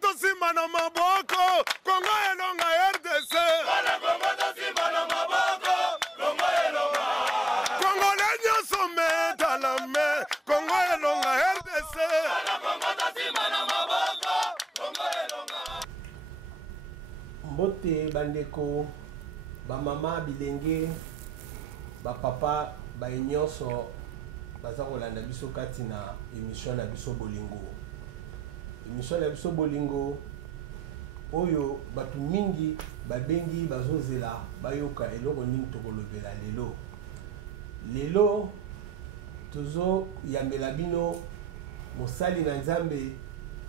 tosimana maboko Kongo elonga RDC Bana Kongo tosimana maboko Kongo elonga Congolais nyonso meta la main Kongo elonga RDC Bana Kongo tosimana maboko Kongo elonga Mbote bandeko ba mama bilenge ba papa ba nyonso baza kolanda biso kati na émission na biso bolingo. Émission na biso bolingo oyo batu mingi babengi bazozela bayoka eloko nini tokolobela lelo. Lelo tozo yambela bino mosali na Nzambe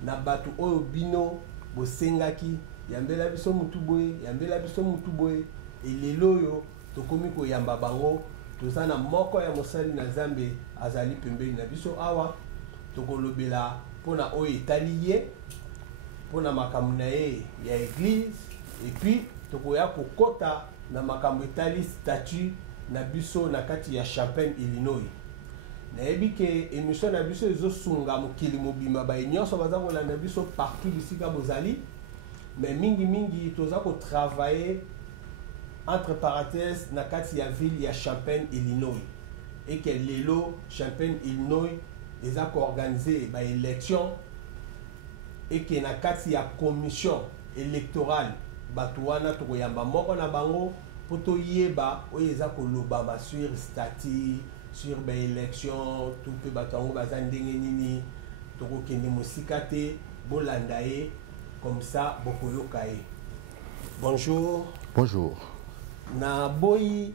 na batu oyo bino bosengaki yambela biso mutu boye elelo yo tokomi koyamba bango toza na moko ya mosali na Nzambe azali pembeni na biso awa tokolobela pona oyo etali ye pona makambo na ye ya église et puis tokoya kokota na makambo etali statut na biso na kati ya Champaign Illinois. Nayebi ke émission na biso ezosunga mokili mobima ba nyonso baza kolanda biso partout bisika bozali mais mingi toza ko travailler entre parenthèses na kati ya ville ya Champaign Illinois et que lelo Champaign Illinois eza ko organiser ba élection et que na kati ya commission électorale batu wana to koyamba moko na bango poto yeba oyo eza ko loba sur statut sur ba élection tout pe batango baza ndenge nini to ko kende musika te bolanda ye comme ça bokoyoka ye. Bonjour. Bonjour. Na boyi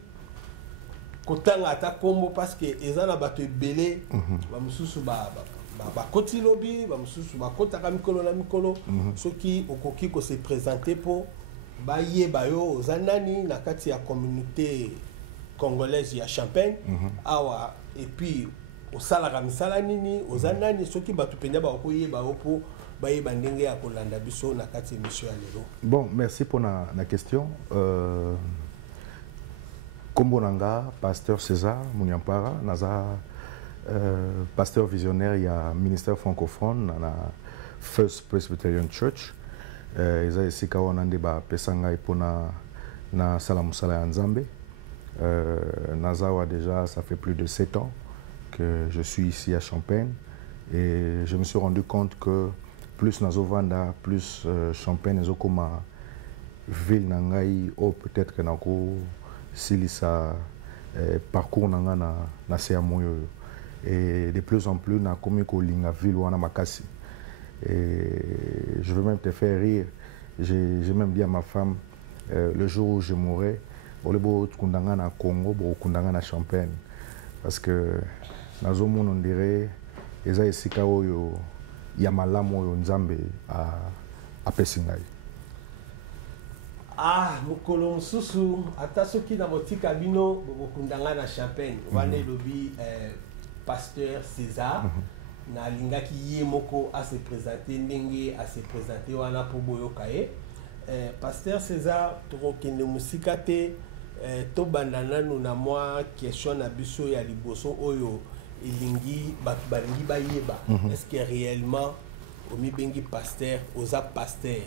kotanga ata kombo parce que ezana bato ebele ba mususu ba koti lobi ba mususu ba kota ka mikolo na mikolo soki okoki ko se présenter po ba yeba yo zanani na kati ya communauté congolaise ya Champaign awa et puis osala ka misala nini ozanani soki bato penya ba koyeba po baye bandenge ya kolanda biso na kati émission ya lelo. Bon, merci pour la question. Kombonanga, pasteur César Munyampara, naza pasteur visionnaire il y a ministère francophone na First Presbyterian Church. Eza esika wana ndeba pesanga ipona na salamusala ya Nzambe. Nazawa déjà ça fait plus de 7 ans que je suis ici à Champaign et je me suis rendu compte que plus nazovanda plus Champaign ezokoma ville nangai ou peut-être que nako silisa parcours nanga na sea moyo et de plus en plus na komi ko linga ville wana makasi et je veux même te faire rire. J'ai même dit à ma femme le jour où je mourrai olebo kundanga na Congo bo kundanga na Champaign parce que nazo mon on dirait eza esika oyo ya malamu oyo Nzambe a pesingai. Ah, mukolo mususu ata soki na botika bino bokundanga na Champaign wane lobi pasteur César na lingaki ye moko a se présenter ndenge a se présenter wana po boyoka ye pasteur César to kende musika te to bandana na moi question na biso ya liboso oyo ilingi batu balingi bayeba est-ce que réellement omi bengi pasteur oza pasteur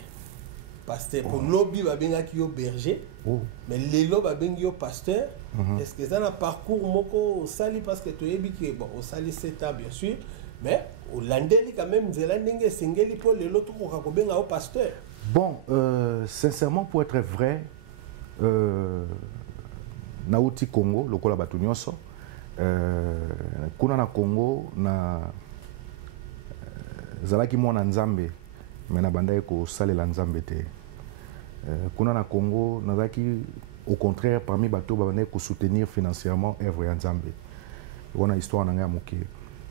pour lobby babengaki yo berger mais lelo babengi yo pasteur est-ce que ça na parcours moko osali parce que toyebi ki bon osali 7 ans bien sûr mais olandeli quand même nzela ndenge sengeli po lelo to ko benga yo pasteur. Bon, sincèrement pour être vrai nauti Congo lokola batu nyonso kuna na Congo na zalaki mwana Nzambe mais na bandaye ko salela Nzambe te kuna na Congo nazaki au contraire parmi bato bandaye ko soutenir financièrement œuvre ya Nzambe wana histoire nanga moke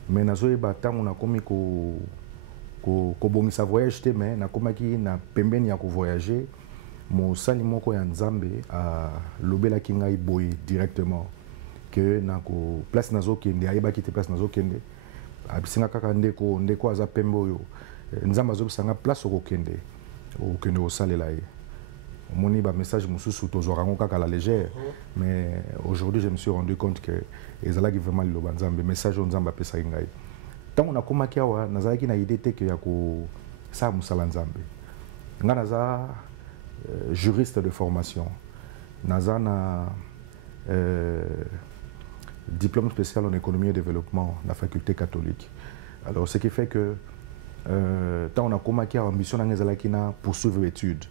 mais nazoye batango na komi ko bongisa voyage te mais na komaki na pembeni ya ko voyager mon sali moko ya Nzambe a lobela ki ngai boy directement que na ko place nazo kende ayeba ki te place nazo kende abisinga kaka ndeko aza pembe oyo Nzambe azobisanga place okokende osalela ye moni ba message mususu tozorango kaka la légère mais aujourd'hui je me suis rendu compte que ezalaki vraiment liloba Nzambe message Nzambe apesa ngai tango na komaki awa nazalaki na idée te que ça musala nzambe nga naza juriste de formation naza na diplôme spécial en économie et développement de la faculté catholique. Alors ce qui fait que tant on a commencé à ambition na poursuivre l'étude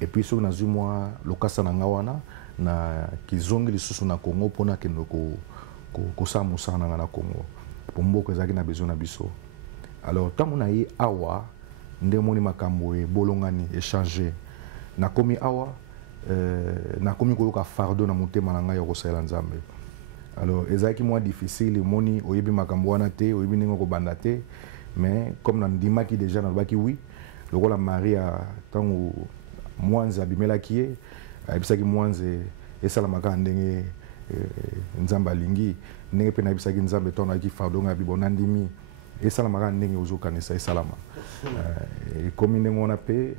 et puis sur nazu moi lokasa na ngawana na kizongi lisusu na Congo pona kendo ko sa musa na Congo pour mboko ezaki na besoin na biso. Alors tant on a eu awa ndemoni makambo e bolongani échanger na komi awa nakomi koyoka fardeau na motema na ngai ya kosalela nzambe. Alors ezalaki mwa difficile moni oyebi makambo wana te oyebi ndenge kobanda te mais comme nandimaki déjà nalobaki oui lokola Maria ntango mwanze abimelaki ye ayebisaki mwanze esalamaka ndenge nzambe alingi ndenge mpe nayebisaki nzambe ntango nayaki fardeau ngai yabi bonandimi esalamaka ndenge ozokanisa esalama ekomi ndenge wana mpe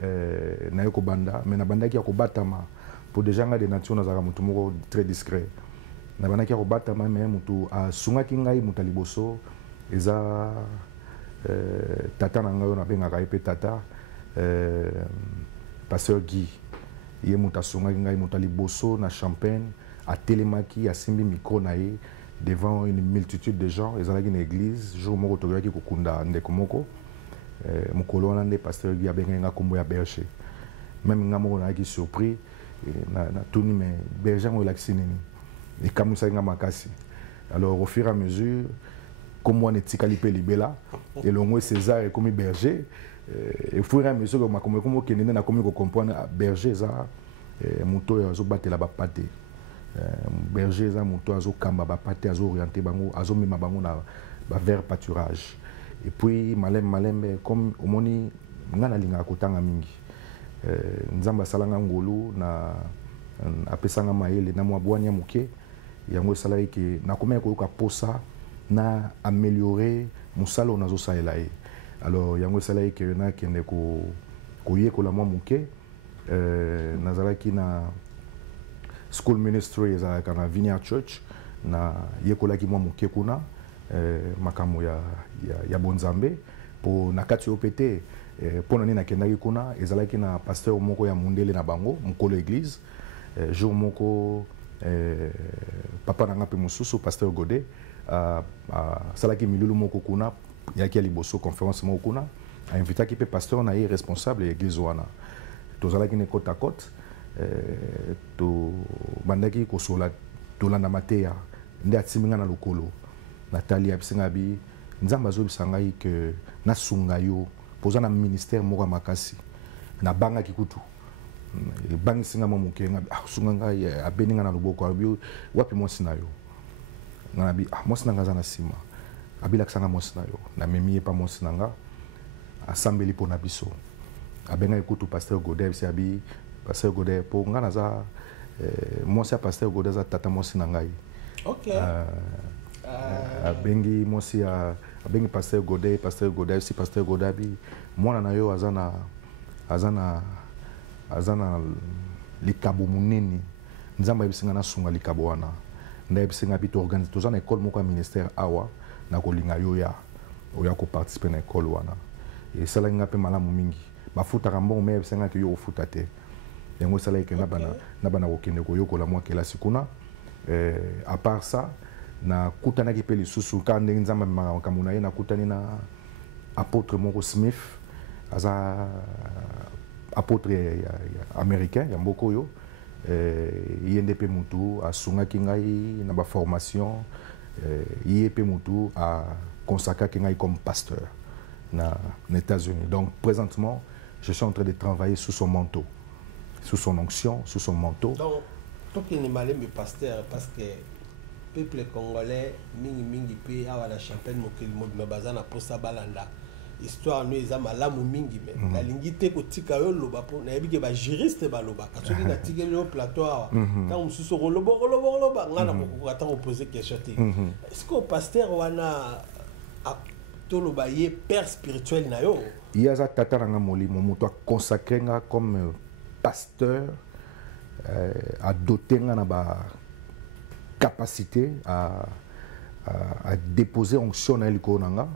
naye kobanda mais nabandaki ya kobatama pour déjà nga de nature nazalaka motu moko très discret nabandaki ya kobatama mais motu asungaki ngai moto ya liboso eza tata na ngai oyo nabengaka ye mpe tata pasteur Guy ye moto asungaki ngai moto ya liboso na Champagne atelemaki asimbi micro na ye devant une multitude de gens ezalaki na église jour moko tokoyaki kokunda ndeko moko mokolo wana nde pasteur Guy abengaki nga kombo ya berger même nga moko nayaki surpris na tuni mais berger ngo elakisi nini ekamusaki nga makasi. Alors au fur et à mesure kombo wana etikali mpe libela elongo César ekomi berger au fur et à mesure que makombo ekomi okende nde nakomi kocomprendre berger eza moto oyo azobatela bapate berger eza moto azokamba bapate azooriente bango azomema bango na vers pâturage. Et puis malembe comme omoni nga nalingaka kotanga mingi nzambe asalanga ngolu na apesanga mayele na mwa bwanya moke yango esalaki ke nakomaki koyoka posa na améliorer mosala oyo nazosalela ye. Alors yango esalaki ke nakende koyekola mwa moke nazalaki na school ministry ezalaka na Vineyard Church na yekolaki mwa moke kuna makambo ya bonzambe po na kati oyo pete mpona nini nakendaki kuna ezalaki na pasteur moko ya mundele na bango mokolo église jour moko papa na nga mpe mosusu pasteur Godet asalaki milulu moko kuna yaki ya liboso conférence moko kuna ainvitaki mpe pasteur na ye responsable ya église wana tozalaki ne côte à côte tobandaki kosola tolanda mateya nde atimi nga na lokolo natali abisinga bi nzambe azobisa ngai ke nasunga yo poza na ministère moko ya makasi nabangaki kutu ebangisinga mwa moke nga sunga ngai abeni nga na loboko abi wapi mwasi na yo nga nabi mwasi na nga aza na nsima abilakisanga mwasi na yo namemi ye pa mwasi na nga asambeli mpo na biso abengaki kutu pasteur Godet abisi abi pasteur Godet po nga naza mwasi ya pasteur Godet aza tata mwasi na ngai. Okay. Abengi mwasi ya abengi pasteur Godet si pasteur Godet abi mwana na yo azana likabo munene nzamba yebisinga na sunga likabo wana nda yebisinga bi to organiser toza na école moko ya ministère awa na kolinga yo ya ko participer na école wana et sala nga pe malamu mingi bafutaka mbongo me yebisinga ke yo ofuta te yango sala ke na bana kokende koyokola mwa kelasi kuna à part ça na kutanaki pe lisusu ka ndenge nzamba makambo na ye na kutani na apôtre moko Smith aza apôtre américain ya mboko oyo ye nde mpe mutu asungaki ngai na baformation ye mpe mutu aconsacraki ngai comme pasteur na États-Unis. Donc présentement je suis en train de travailler sous son manteau, sous son onction, sous son manteau. Donc toi qui es malin mais pasteur parce que peuple congolais mingi pe awa na Champagne mokili mobima bazana posa balanda histoire nous eza malamu mingi mais la lingité kotika yo loba po na yebike ba juriste baloba katoli na tigeli yo plateau awa quand mususu loba ngana ko ata ko poser question te est-ce que pasteur wana toloba ye père spirituel na yo yaza tata nga molimo muto a consacré nga comme pasteur a doté nga na ba capacité à déposer onction na liko nanga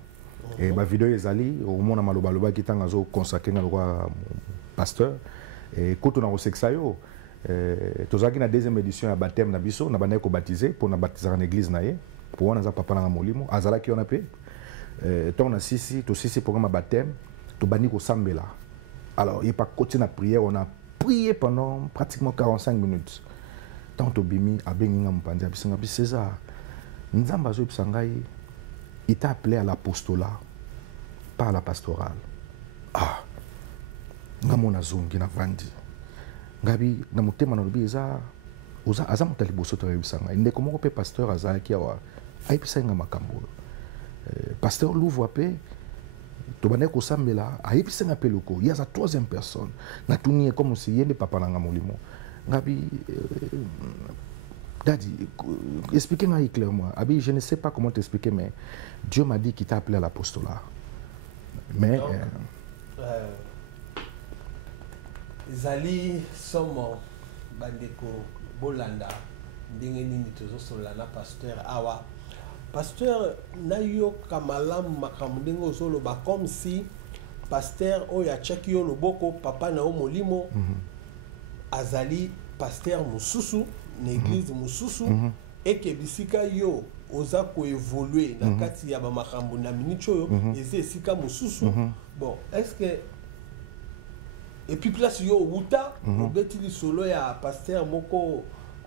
Et ma vidéo ezali au monde maloba loba qui tanga zo consacré na loi pasteur et quand on a reçu ça yo tozaki na deuxième édition ya baptême na biso na bana ko baptiser pour na baptiser en église na ye pour wana za papa na molimo azala ki on a pe ton na sisi to sisi programme baptême to bani ko sambela. Alors il pas continuer la prière, on a prié pendant pratiquement 45 minutes. Tant to bimi abenga mpandi abisinga bi César nzamba zo bisangai il t'a appelé à l'apostolat, pas à la pastorale. Ah, ngamona zongi na vandi. Ngabi na mutema na lubi eza oza aza mutali boso to yebisanga. Inde komoko pe pasteur aza ki awa. Ayibisenga makambo. Pasteur l'ouvre pe to bane ko sambela ayibisenga pe loko. Il y a sa troisième personne. Na tuni comme si yende papa na molimo. Ngabi Daddy, expliquez-moi clairement. Abi, je ne sais pas comment t'expliquer, mais Dieu m'a dit qu'il t'a appelé à l'apostolat. Mais... Zali somo bandeko bolanda ndenge nini tozosolana pasteur awa. Pasteur nayo kamalam makambo ndenge ozoloba comme si pasteur oyo achaki yo loboko papa na o molimo azali pasteur mususu na église mususu et que bisika yo oza ko évoluer na kati ya ba makambo na minute oyo eze sika mususu. Bon, est-ce que et puis place yo wuta obetili solo ya pasteur moko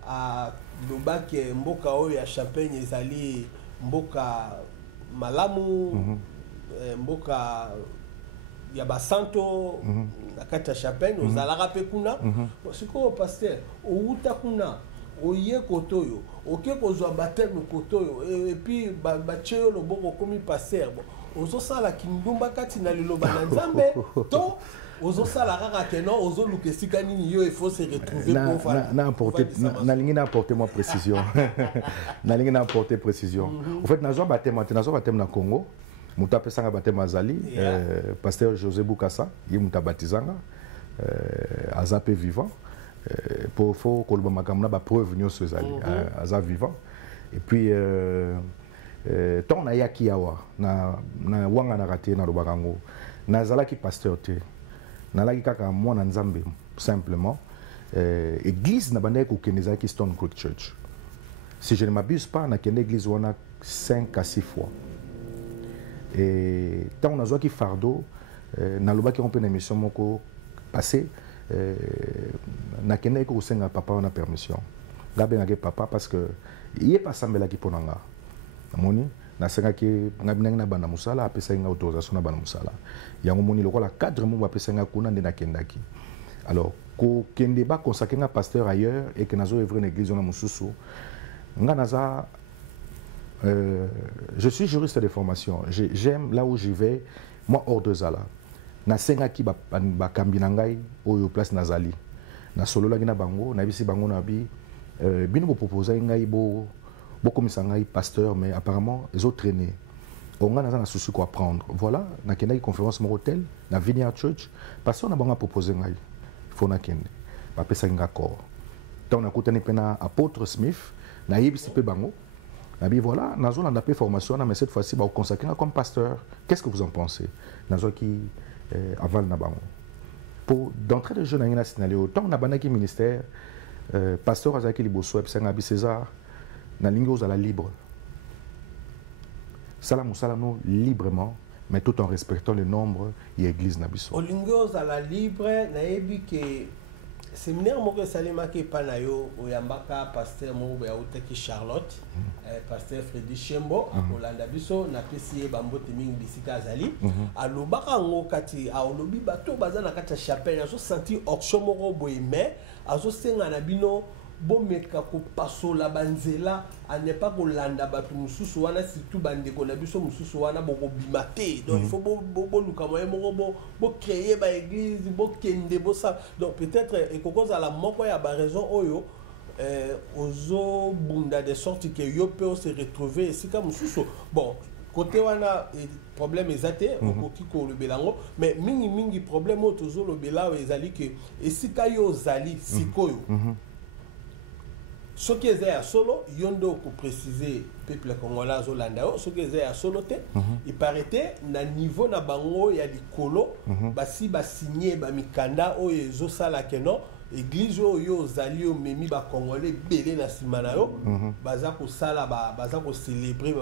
a lobake mboka oyo ya Champagne ezali mboka malamu mboka ya basanto na kati ya Champagne ozalaka pe kuna siko pasteur outa kuna oye kotoyo oke kozwa baptême kotoyo et puis bacheyo loboko komi pasteur bon ozo sala kindumba kati na liloba na Nzambe to ozo sala kaka kenon ozo lukesika nini yo il faut se retrouver pour faire na lingi na apporter moi précision na lingi na apporter précision en fait nazo baptême na Congo muta pesanga baptême azali pasteur José Boukassa yi muta baptisanga azape vivant pour faut que le makamna ba preuve nyonso ezali aza vivant et puis ton na yaki yawa na wanga na raté na lobakango na zalaki pasteur te na laki kaka mwana Nzambe simplement église na bande ko keneza ki Stone Creek Church si je ne m'abuse pas na kende église wana 5 à 6 fois et tant on a qui fardeau na loba qui on peut na émission moko passé na kende ko senga papa on a permission gabe na ke papa parce que il est pas sambela ki ponanga moni na senga ki ngabinanga na bana musala apesa nga autorisation na bana musala yango moni lokola cadre mo apesa nga kuna ndena kendaki alors ko kende ba consacrer nga pasteur ailleurs et que nazo œuvrer une église na mususu nga naza je suis juriste de formation. J'aime là où je vais, moi hors de Zala. Na senga ki ba kambinangai oyo place nazali. Na solo la gina bango, na bisi bango na bi bino bo proposer ngai bo komisa ngai pasteur mais apparemment ils ont traîné. On a na souci quoi apprendre. Voilà, na kenda conférence mon hôtel, na Vineyard Church, pasteur na bango proposer ngai. Faut na kende. Ba pesa nga corps. Tant na kutani pena apôtre Smith, na yebisi pe bango. Et voilà, nous avons une formation, mais cette fois-ci, nous consacrer comme pasteur. Qu'est-ce que vous en pensez? Nous avons qui aval nabango. Pour d'entrée de jeu, nous avons signalé autant nous avons un ministère, pasteur Azaki Liboso et Sengabi César, nous avons la libre. Salam salamo librement, mais tout en respectant le nombre de l'église Nabiso. Olingos à la libre, naebi que séminaire moko salima ke panayo oyambaka pasteur moko ya utaki Charlotte pasteur Freddy Chembo akolanda biso na pesi bambote mingi bisika azali alobaka ngo kati aolobi bato baza na kati ya Champagne azo senti option moko boye mais azo senga na bino bomeka ko pasola banzela a ne pas kolanda bato mususu wana surtout bandeko na biso mususu wana boko bimate donc il faut bo luka moyen moko bo créer ba église bo kende bo ça donc peut-être et kokoza la moko ya ba raison oyo ozo bunda de sorte que yo peut se retrouver sika mususu bon côté wana problème ezate okoki ko lebelango mais mingi problème otozo lobela ezali que esika yo zali sikoyo Ce qui est à solo, yondo pour préciser peuple congolais zolandao, ce qui est à solo te, il paraît na niveau na bango ya likolo, basi ba signé ba mikanda o ezo sala keno, église yo zali o memi ba congolais belé na simana yo, baza ko sala baza ko célébrer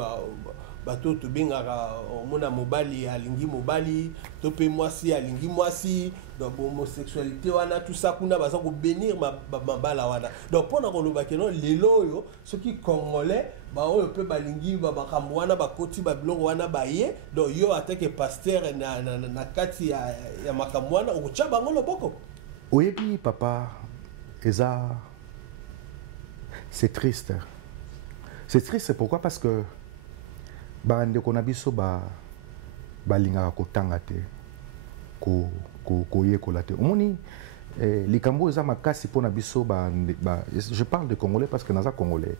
bato to bengaka mona mobali alingi mobali to pe mwasi alingi mwasi donc homosexualité wana tout ça kuna baza ko bénir mabala wana donc pona ko loba keno lelo yo ceux qui congolais ba oyo pe balingi bakambo wana bakoti ba biloko wana baye donc yo atake pasteur na kati ya makambo wana okucha bango loboko oyebi papa eza c'est triste pourquoi parce que bande kona biso balingaka kotanga te koyekola te omoni likambo eza makasi mpona biso je parle de congolais parce que naza congolais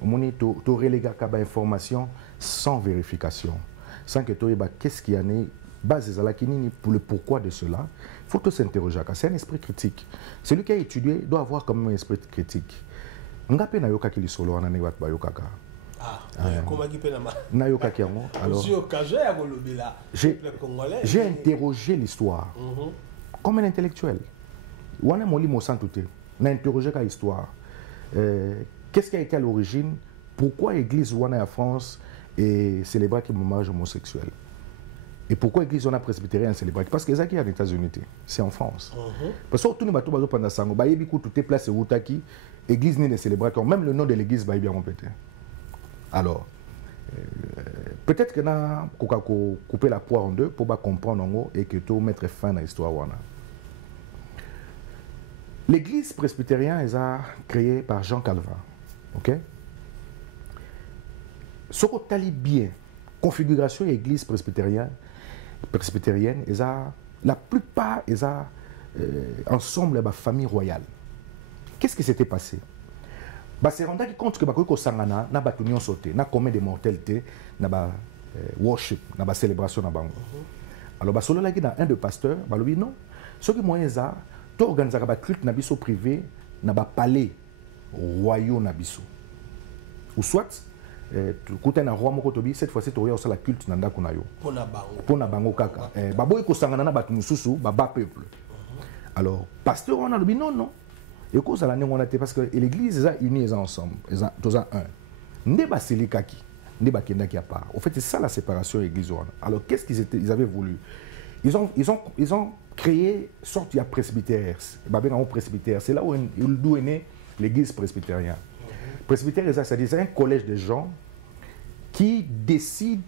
omoni torelegaka bainformation sans vérification sans que toyeba qu'est-ce qui en est base ezalaki nini pour le pourquoi de cela il faut s'interroger. C'est un esprit critique. Celui qui a étudié doit avoir quand même un esprit critique. Nga pe na yokaki lisolo wana ne bat ba yokaka. J'ai interrogé l'histoire comme un intellectuel. On a interrogé l'histoire. Qu'est-ce qui a été à l'origine? Pourquoi l'église en France célébrait le mariage homosexuel? Et pourquoi l'église presbytérienne célébrait? Parce que c'est en États-Unis, c'est en France. Parce que tout le monde pendant ça, tout est placé où l'église ne célébrait pas. Même le nom de l'église va bien répéter. Alors, peut-être que nous avons coupé la poire en deux pour comprendre et que tout mettre fin à l'histoire. L'église presbytérienne est créée par Jean Calvin. Ok? Ce qu'on t'a bien, configuration de l'église presbytérienne, la plupart est ensemble la famille royale. Qu'est-ce qui s'était passé? C'est rendu compte que bako sangana na batunion sauté na combien de mortalité na ba worship na ba célébration na bango. Alors basolo la na un de pasteur balobi non ce qui moyen za to organiser ba culte na biso privé na ba palais royaux na biso. Ou soit côté na roi moko tobi cette fois-ci to ya la culte na ndako na yo. Pona bango kaka. Baboy ko sangana na batu mususu ba peuple. Alors pasteur on a lobi non. Et cause à l'année on a été parce que l'église est unie ensemble, tous un. Neba selikaki, neba kendaki à part. En fait, c'est ça la séparation de l'église. Alors qu'est-ce qu'ils avaient voulu? Ils ont créé une sorte de presbytère. C'est là où est né l'église presbytérienne. Presbytère, c'est un collège de gens qui décident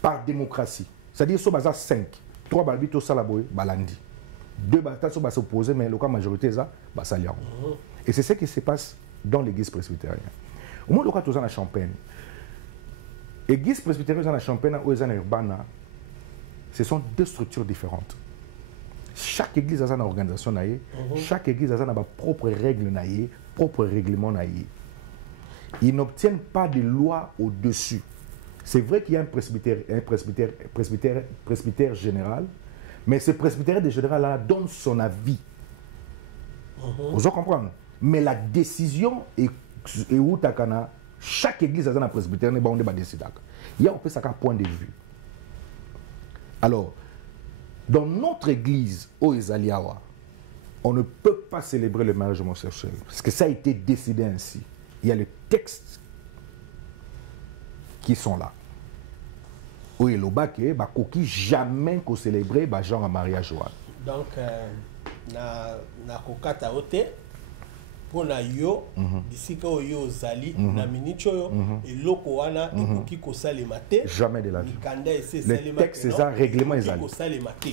par démocratie. C'est-à-dire sur base 5, 3 balbito salaboy balandi. 2 batailles sont opposées, mais la majorité est s'alliant. Et c'est ce qui se passe dans l'église presbytérienne. Au moins, le cas de la Champagne. L'église presbytérienne de la Champagne ou les Urbana, ce sont 2 structures différentes. Chaque église a une organisation, chaque église a sa propre règle, propre règlement. Ils n'obtiennent pas de loi au-dessus. C'est vrai qu'il y a un presbytère général, mais ce presbytère de général donne son avis. Vous comprenez? Mais la décision est où chaque église a un presbytère, il y a un peu ça point de vue. Alors, dans notre église, au Ezaliawa, on ne peut pas célébrer le mariage homosexuel. Parce que ça a été décidé ainsi. Il y a les textes qui sont là. Oui, le bac est qui jamais qu'on célébrer genre mariage. Donc, na kokata ote pour na yo d'ici que yo zali na minicho et loko wana ekoki ko salemate jamais de la vie. Le texte c'est ça règlement ezali.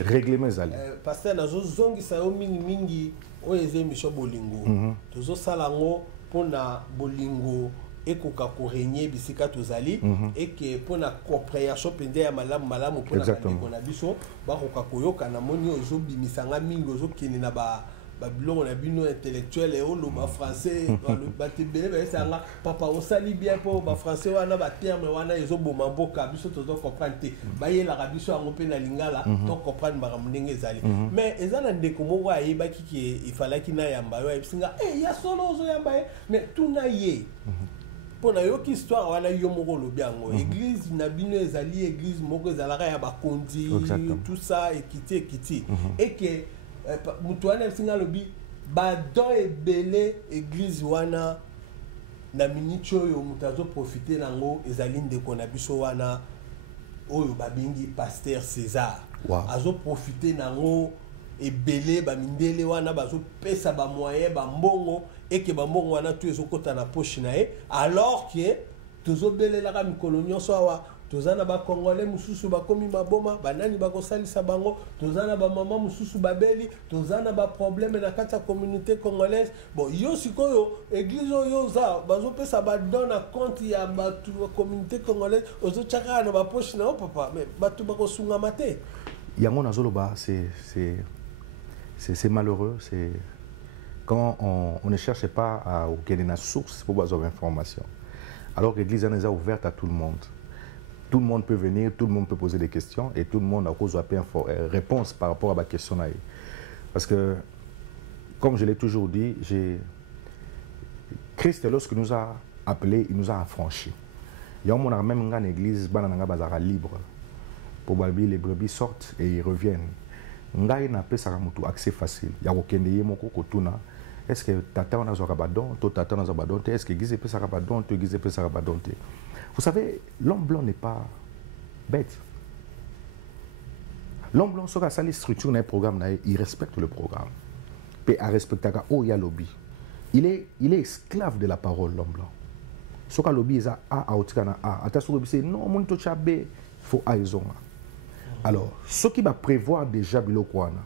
Règlement ezali. Parce que nazo zongi sa yo mingi o ezemisho bolingo. Tozo salango pona bolingo ekoka ko régner bisika tozali et que pona compréhension pende ya malamu pona bandeko na biso ba koka koyoka na moni ozo bimisanga mingi ozo kini na ba Babylon on a bino intellectuel et on le français le batebele ba sanga papa on sali bien pour ba français wana ba terme wana ezo boma mboka biso to comprendre te ba yela ka biso ngo pe na lingala to comprendre ba ndenge ezali mais ezana ndeko moko ayeba ki il fallait ki na yamba yo singa ya solo zo yamba mais tout na ye pour na yo ki histoire wana yo moko lo biango église na bino ezali église moko ezalaka ya ba kondi tout ça ekiti et que mutuana singa lobi ba don ebele église wana na minute oyo mutazo profiter nango ezali ndeko na biso wana oyo babingi pasteur César azo profiter nango ebele ba mindele wana bazo pesa ba moyen ba mbongo et que ba mbongo wana tu ezokota na poche na ye alors que tozo belela ka mikolo nyonso awa tozana ba congolais mususu ba komi maboma banani ba kosalisa bango tozana ba mama mususu babeli tozana ba problème na kati ya communauté congolaise bon yo sikoyo église yo za bazo pesa ba don na compte ya ba communauté congolaise ozo chaka na ba poche na papa mais batu ba kosunga mate yango nazoloba c'est malheureux, c'est quand on ne cherche pas à obtenir une source pour avoir l'information alors que l'église est ouverte à tout le monde. Tout le monde peut venir, tout le monde peut poser des questions et tout le monde a cause de réponse par rapport à ma question. Parce que, comme je l'ai toujours dit, Christ, lorsque nous a appelés, il nous a affranchis. Il y a même une église libre. Pour que les brebis sortent et ils reviennent. Ngai n'a pas accès facile. Il y a aucun des est-ce que tata on a zabadon, tata on a zabadon, est-ce que l'église peut s'arabadon, l'église peut s'arabadon. Vous savez, l'homme blanc n'est pas bête. L'homme blanc sera sa structure dans le programme, il respecte le programme. Et à respecter il y a lobby. Il est esclave de la parole, l'homme blanc. Ce que lobby est A, outikana A. Attention, lobby c'est non, mon tochabe, il faut A ils ont. Alors, ce qui va prévoir déjà bilokwana.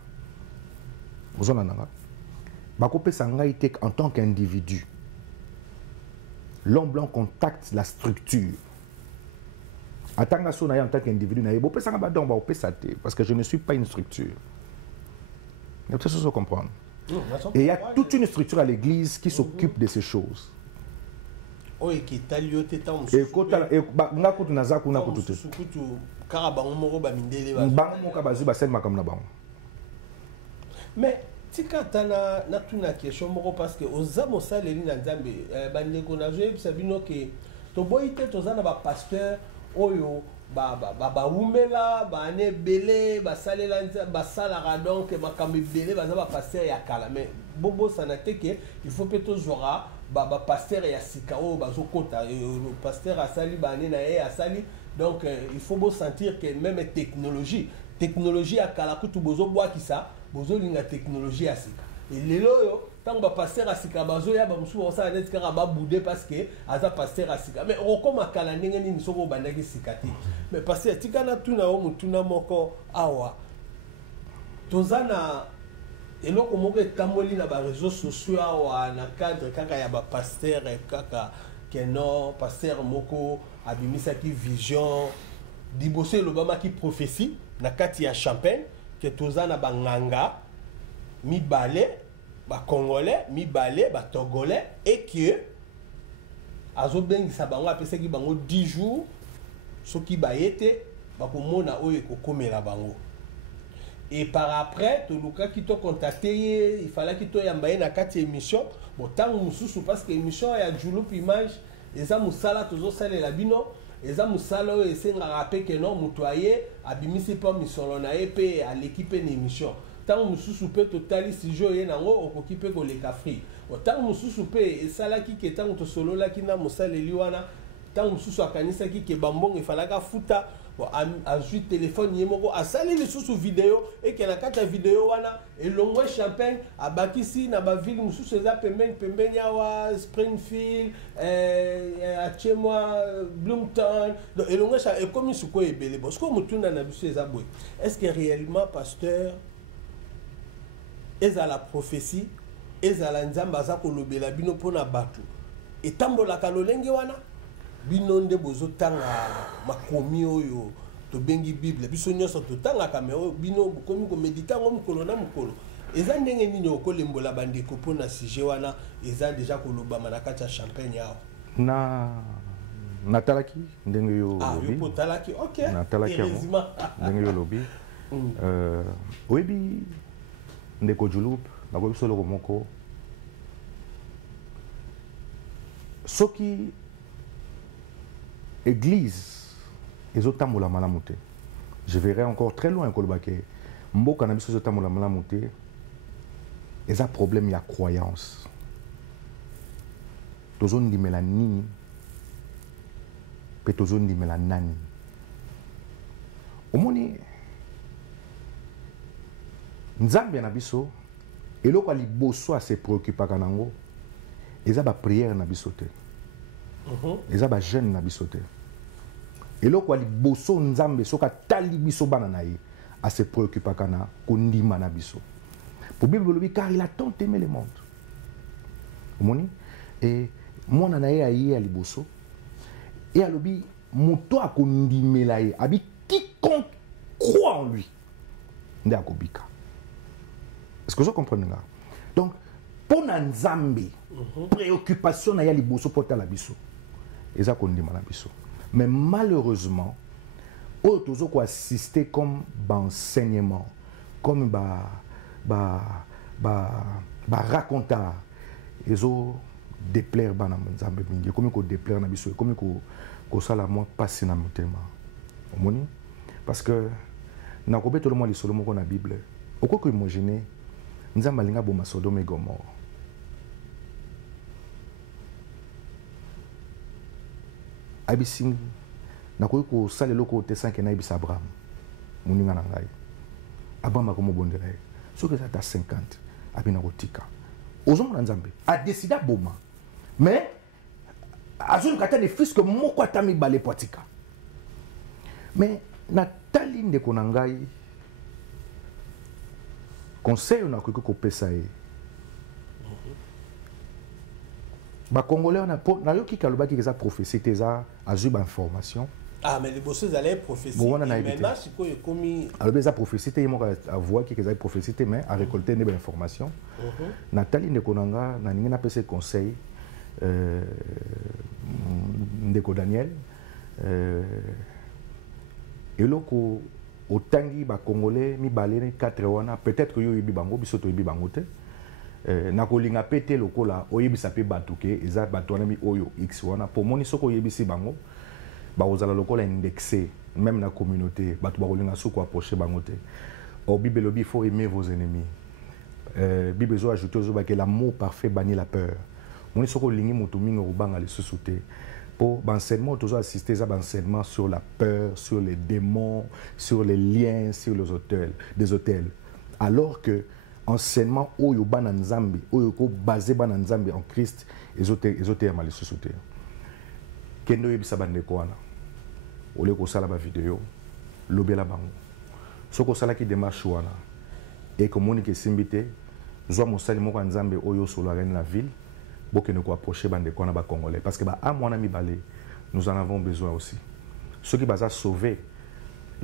Vous en avez. Bakopé sangaïté en tant qu'individu. L'homme blanc contacte la structure. En tant qu'individu, parce que je ne suis pas une structure. Il faut se comprendre. Et il y a toute une structure à l'église qui s'occupe de ces choses. Mais tika tana na tuna question moko parce que ozamo saleli na nzambe bandeko na joye sabino ke to boite tozana ba pasteur oyo ba umela ba ne belé ba salela ba salara donc makambe belé ba ba pasteur ya kala mais bobo sanate ke il faut peut zora ba pasteur ya sika o ba zo kota pasteur asali ba ne na e asali donc il faut beau sentir que même technologie à kala kutu bozo boa ki ça bozo linga technologie à sika et lelo yo tant ba pasteur à sika bazo ya ba musu osa net kara ba boudé parce que aza pasteur à sika mais okoma kala ndenge nini soko bandaki sika te mais pasteur tikana tuna o mutuna moko awa tozana eloko moko etamboli na ba réseaux sociaux awa na cadre kaka ya ba pasteur kaka keno pasteur moko abimisa ki vision dibosé lobama ki prophétie na kati ya champagne que tozana banganga mibale ba congolais mibale ba togolais et que azobengisa bango apesaki bango 10 jours soki bayete bakomona oyo kokomela bango et par après toluka ki to contacter il fallait ki to yambaye na kati émission bon tango mususu parce que émission ya Julup Image eza musala tozo salela bino eza musala oyo esengaka pe ke non mutoye abimisi pa misolo na ye pe à l'équipe na émission tant mususu pe totali sijo ye nango okoki pe koleka free tant mususu pe esalaki ke tant to solo la ki na musaleli wana tant mususu akanisaki ke bambongo efalaka futa a joué téléphone yemoko a sali les sous vidéo et que na kata vidéo wana elongwe champagne a bakisi na ba ville mususu eza pembeni yawa Springfield a chemwa Bloomington donc elongwe ça et comme suko ebele parce que mutuna na biso eza boy est-ce que réellement pasteur eza la prophétie eza la nzamba za ko lobela bino pona batu etambola kalolenge wana bino nde bozotanga makomi oyo to bengi bible biso nyonso totanga kame oyo bino komi ko medita ngo mukolo na mukolo eza ndenge nini okolembola bandeko mpona sujet wana eza déjà kolobama na kati ya champagne awa natalaki ndenge yo lobi yo potalaki ok natalaki yango ndenge yo lobi oyebi ndeko Julup nakoyebi biso eloko moko soki église ezotambola malamu te je verrai encore très loin koloba ke mboka na biso ezotambola malamu te eza problème ya croyance tozondimela nini mpe tozondimela nani omoni nzambe na biso eloko ya liboso ase préoccupaka nango eza baprière na biso te eza bajeune na biso te eloko ya liboso nzambe soki atali biso bana na ye ase préoccupaka na kondima na biso po bible elobi car il a tant aimé le monde omoni e mwana na ye aye ya liboso e alobi moto akondimela ye abi quiconque croit en lui nde akobika. Est-ce que vous comprenez là? Donc pour nzambe préoccupation na ya liboso pota la biso eza kondima na biso mais malheureusement autres ko assister comme enseignement comme raconta ezo déplaire bana nzambe mingi comme ko déplaire na biso comme ko sala moi passer na motema omoni parce que na ko betolo moi lisolo moko na bible okoko imaginer nzambe alinga boma Sodome et Gomorrhe abising nakoki kosala eloko te sanke nayebisa Abraham moninga na ngai Abraham akomobondela ye soki eza ata 50 abi na kotika ozomona nzambe adeside aboma mais azoluka ata ne fils que moko ata mibale po atika mais natali ndeko na ngai conseil nakoki kopesa ye Congolais on a nayoki kalobaki eza prophétie te eza azwi ba information mais les bosses allaient prophétie maintenant sikoyo komi alors eza prophétie te yemo avoir ki eza prophétie te mais a récolter des informations natali ndeko nanga na ningi na pesa conseil ndeko Daniel eloko otangi ba Congolais mibale 4 wana peut-être que yo yebi bango biso to yebi bango te na kolinga pete lokola oyebisa pe batuke eza bato wana mi oyo x wana pour moni soko yebisi bango ba ozala lokola indexé même na communauté bato ba kolinga soko approcher bango te au bible lobi faut aimer vos ennemis bible zo ajouter zo ba que l'amour parfait bannit la peur moni soko lingi mutu mingi rubanga le susute pour enseignement toujours assister à enseignement sur la peur, sur les démons, sur les liens, sur les hôtels, des hôtels. Alors que enseignement oyo bana nzambe, oyo ko basé bana nzambe en Christ, ezoter mali susute. Kendo yebisa bande ko wana. Ole ko sala ba vidéo, lobela bango. Soko sala ki démarche wana. Et communiquer simbité, zo mosali moko nzambe oyo solo reine la ville. Beaucoup ne ko approcher bande ko na ba Congolais parce que ba a mwana mibale nous en avons besoin aussi. Ceux qui baza sauver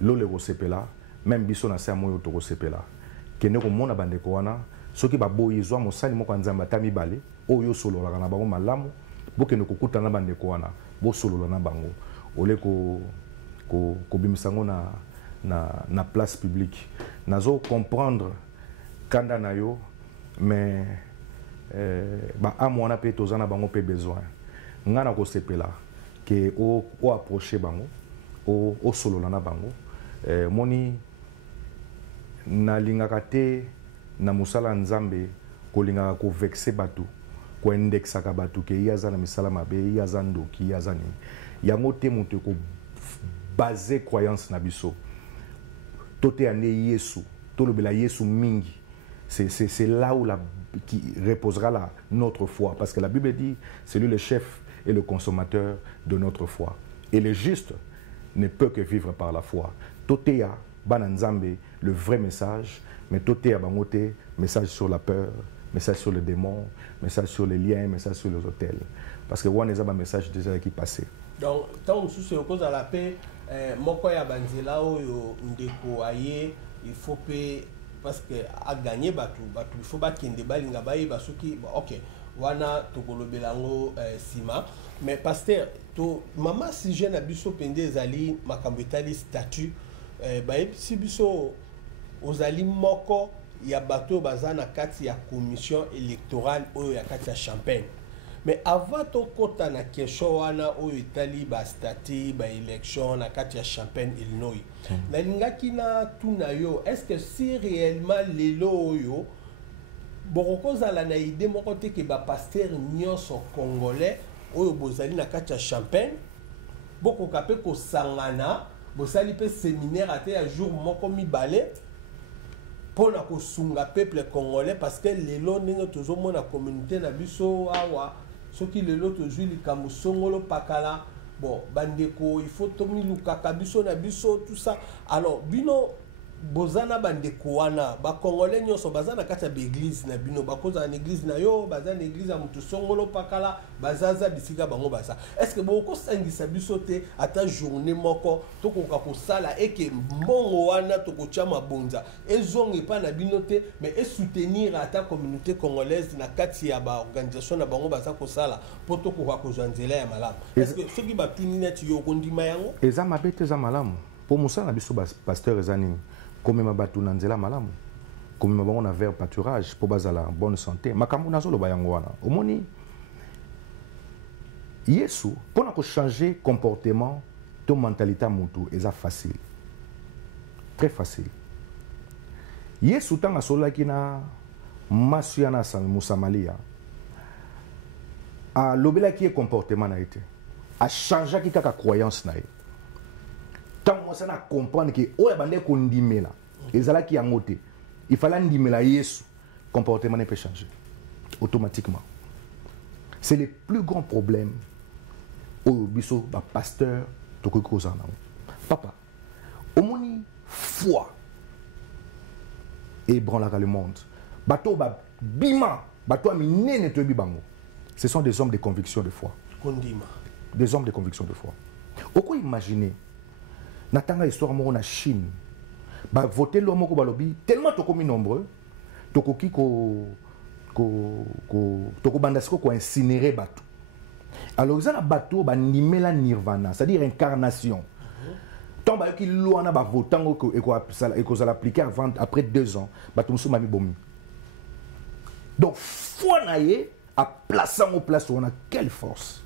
l'ole ko sepela même biso na sa moyo to ko sepela. Kende ko mona bande ko wana ceux qui ba boyi zo mosali moko nzamba ta mibale oyo solo la na bango malamu beaucoup ne ko kutana bande ko wana bo solo na bango ole ko bimisango na place publique nazo comprendre kanda na yo mais ba amona pe tozana bango pe besoin ngana ko sepela ke o approcher bango o solo na bango moni na lingaka te na musala nzambe ko lingaka ko vexer batu ko indexa ka batu ke yaza na misala mabe yaza ndoki yaza ni yango te mutu ko baser croyance na biso tote ane Yesu to lobela Yesu mingi c'est là où qui reposera là notre foi. Parce que la Bible dit, c'est lui le chef et le consommateur de notre foi. Et le juste ne peut que vivre par la foi. Totea, bananzambe, le vrai message, mais totea bangote, message sur la peur, message sur le démon, message sur les liens, message sur les hôtels. Parce que on a un message déjà qui passé. Donc, tant que c'est cause à la paix, moko ya banzela oyo ndeko aye, il faut payer parce que a gagné batu il faut pas qu'il y ait des balles ok wana tokolobela ngo sima mais pasteur to mama si jeune abiso pende ezali makambo etali statut si biso ozali moko ya bato baza na kati ya commission électorale oyo ya kati ya Champagne. Mais avant to kota na question wana oyo etali ba statut ba élection na kati ya Champagne Illinois. Na lingaki na tuna yo, est-ce que si réellement lelo oyo bokokozala na idée moko te ke ba pasteur nyonso congolais oyo bozali na kati ya Champagne bokoka pe ko sangana bosali pe séminaire ate ya jour moko mibale pour na kosunga peuple congolais parce que lelo ndenge tozomona communauté na biso awa soki lelo tozwi likambo songolo pakala bon bandeko il faut tomi lukaka biso na biso tout ça alors bino bozana bandeko wana ba congolais nyonso bazana kati ya église na bino bakoza na église na yo bazana église ya mutu songolo pakala bazaza bisika bango baza est-ce que boko sangisa biso te ata journée moko tokoka kosala eke mbongo wana tokocha mabonza ezonge pa na bino te mais et soutenir ata communauté congolaise na kati ya ba organisation na bango baza kosala po tokoka kozanzela ya malamu est-ce que soki ba tuni neti yo kondima yango eza mabete za malamu po musala biso pasteur ezani comme ma batu na nzela malamu comme ma bango na vers pâturage pour bazala en bonne santé makambo nazolo bayango wana omoni Yesu pour ko changer comportement to mentalité mutu eza facile très facile Yesu tanga sola kina masu na Musamalia a lobela ki comportement na été a changer ki kaka croyance na été tant moi ça na comprendre que oya bande ko ndimela ezala ki yangote il fallait ndimela Yesu comportement ne peut changer automatiquement c'est le plus grand problème au biso ba pasteur to ko kozana papa omoni foi et branlera le monde bato ba bima bato aminene to bibango ce sont des hommes de conviction de foi kondima des hommes de conviction de foi pourquoi imaginer natanga histoire moko na Chine ba voter lo moko balobi tellement to komi nombreux to koki ko bandasiko ko incinérer bato alors ça na bato ba nimela nirvana c'est-à-dire incarnation tant ba ki lo na ba votango ko eko l'appliquer avant après 2 ans bato musu mami bomi donc foi na ye a place en place on a quelle force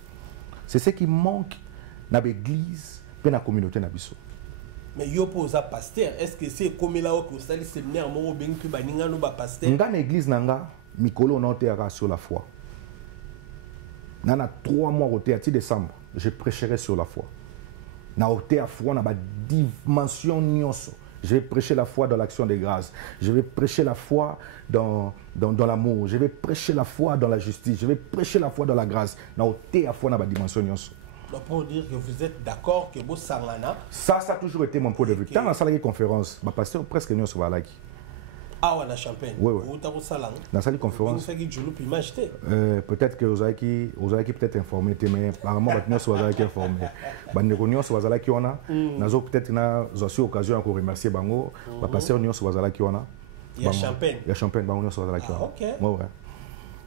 c'est ce qui manque na l'église pe na communauté na biso. Mais yo posa pasteur, est-ce que c'est comme là où ça le séminaire mo ben ki baninga no ba pasteur? Nga na église nanga mikolo na terra sur la foi. Nana 3 mois au théâtre décembre, je prêcherai sur la foi. Na au théâtre foi na ba dimension nyonso. Je vais prêcher la foi dans l'action des grâces. Je vais prêcher la foi dans l'amour. Je vais prêcher la foi dans la justice. Je vais prêcher la foi dans la grâce. Na au théâtre foi na ba dimension nyonso. Donc pour dire que vous êtes d'accord que vous sangana. Ça a toujours été mon point de vue. Dans la salle de conférence, ma pasteur presque nous sur la ah ouais, la Champagne. Oui, oui. Dans la salle de conférence. Peut-être que vous avez peut-être informé, mais apparemment nous sommes informés. Nous sommes informés. Nous avons peut-être eu l'occasion de remercier Bango. Ma pasteur nous sommes informés. Il y a Champagne. Il y a Champagne, nous sommes informés. Ok. Ouais.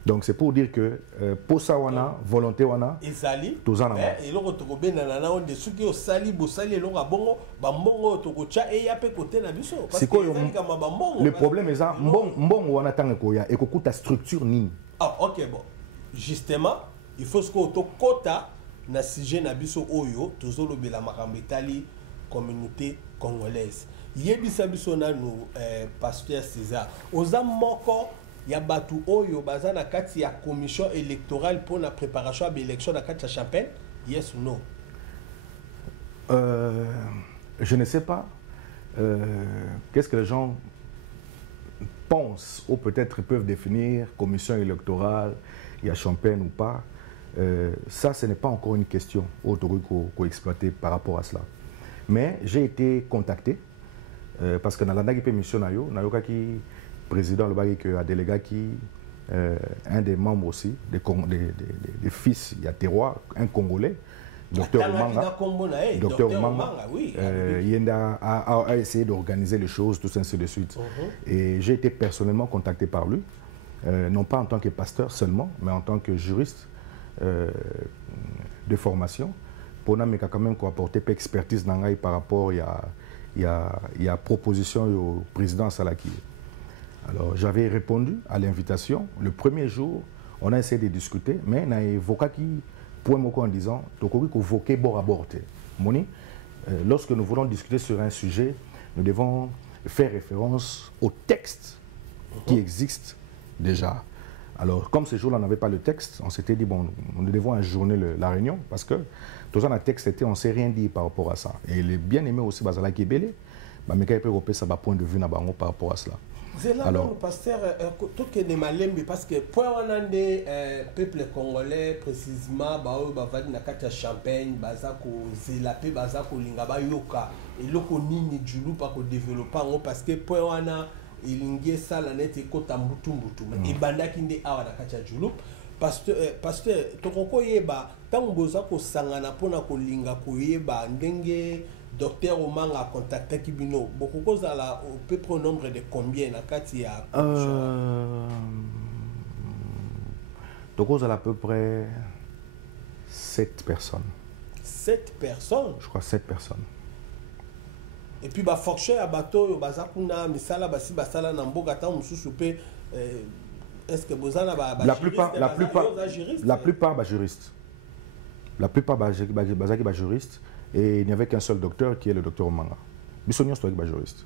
Donc c'est pour dire que pour ça wana volonté wana ezali tozana et le retour benana na onde suki o sali bo sali lo bongo ba mbongo to ko cha e ya pe côté na biso parce que le problème est ça mbongo wana tanga ko ya ekokuta structure nini. Ah OK bon justement il faut ce que to kota na sujet na biso oyo tozolo bela makambo etali communauté congolaise yebisa biso na nous pasteur César oza moko ya batu oyo baza na kati ya commission électorale pour la préparation de l'élection na kati ya Champagne, yes ou non? Je ne sais pas. Qu'est-ce que les gens pensent ou peut-être peuvent définir commission électorale, il y a Champagne ou pas. Ça, ce n'est pas encore une question qu'on exploiter par rapport à cela. Mais j'ai été contacté parce que dans la mission nayo qui président le bagage que a délégué qui un des membres aussi des fils il y a terroir un Congolais Docteur Omanga. Docteur Omanga, oui. Yenda a essayé d'organiser les choses, tout ça, ainsi de suite. Et j'ai été personnellement contacté par lui, non pas en tant que pasteur seulement, mais en tant que juriste de formation, pour nous quand même apporter expertise par rapport à proposition au président Salaki. Alors j'avais répondu à l'invitation. Le premier jour, on a essayé de discuter, mais on a évoqué point en disant convoquer bord à bord. Lorsque nous voulons discuter sur un sujet, nous devons faire référence au texte qui existe déjà. Alors, comme ce jour-là, on n'avait pas le texte, on s'était dit, bon, nous devons ajourner la réunion parce que tout ça, le texte était, on ne sait rien dit par rapport à ça. Et les bien-aimés aussi, Bazala Kébélé, mais quand il ça va point de vue par rapport à cela. Alors, le pasteur, tout ce qui est malembe, parce que pour le peuple congolais, précisément, il y a Champagne, Zélapé, Lingaba, Yoka, et loko nini djulu pas développer parce que pour ilingie sala nete kota mbutumbutu e banda kinde awa na kacha djulu pasteur tokoko yeba tango boza ko sangana pona ko linga ko yeba ndenge docteur Omanga contacté kibino bokoko zala au peu près nombre de combien na kati ya tokoko zala à peu près 7 personnes. 7 personnes? Je crois 7 personnes. Et puis bah forcher à bateau bazakuna misala basi basala na mboka ta mususu pe est-ce que bozana ba la plupart juristes. La plupart bazaki ba juristes et il n'y avait qu'un seul docteur qui est le docteur Omanga. Bisognos toi ba juriste.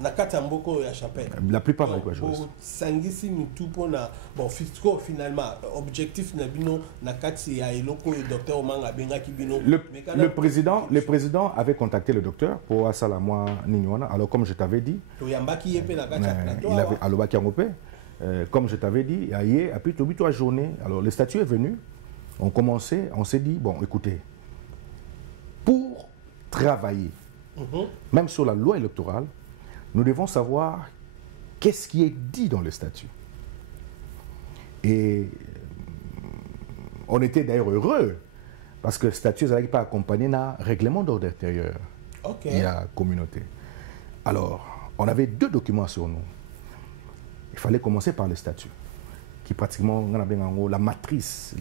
Na kata mboko ya Champagne. La plupart ba juristes. Sangisi mitu pona bon fisco finalement objectif na bino na kati ya eloko et docteur Omanga benga ki bino. Le président avait contacté le docteur pour asala moi Niniwana. Alors comme je t'avais dit, il avait alobaki ngopé. Comme je t'avais dit, et puis tout la journée. Alors le statut est venu. On s'est dit bon écoutez, pour travailler même sur la loi électorale, nous devons savoir qu'est-ce qui est dit dans le statut. Et on était d'ailleurs heureux parce que le statut n'est pas accompagné d'un règlement d'ordre intérieur et à la communauté. Alors, on avait 2 documents sur nous. Il fallait commencer par le statut, qui est pratiquement la matrice,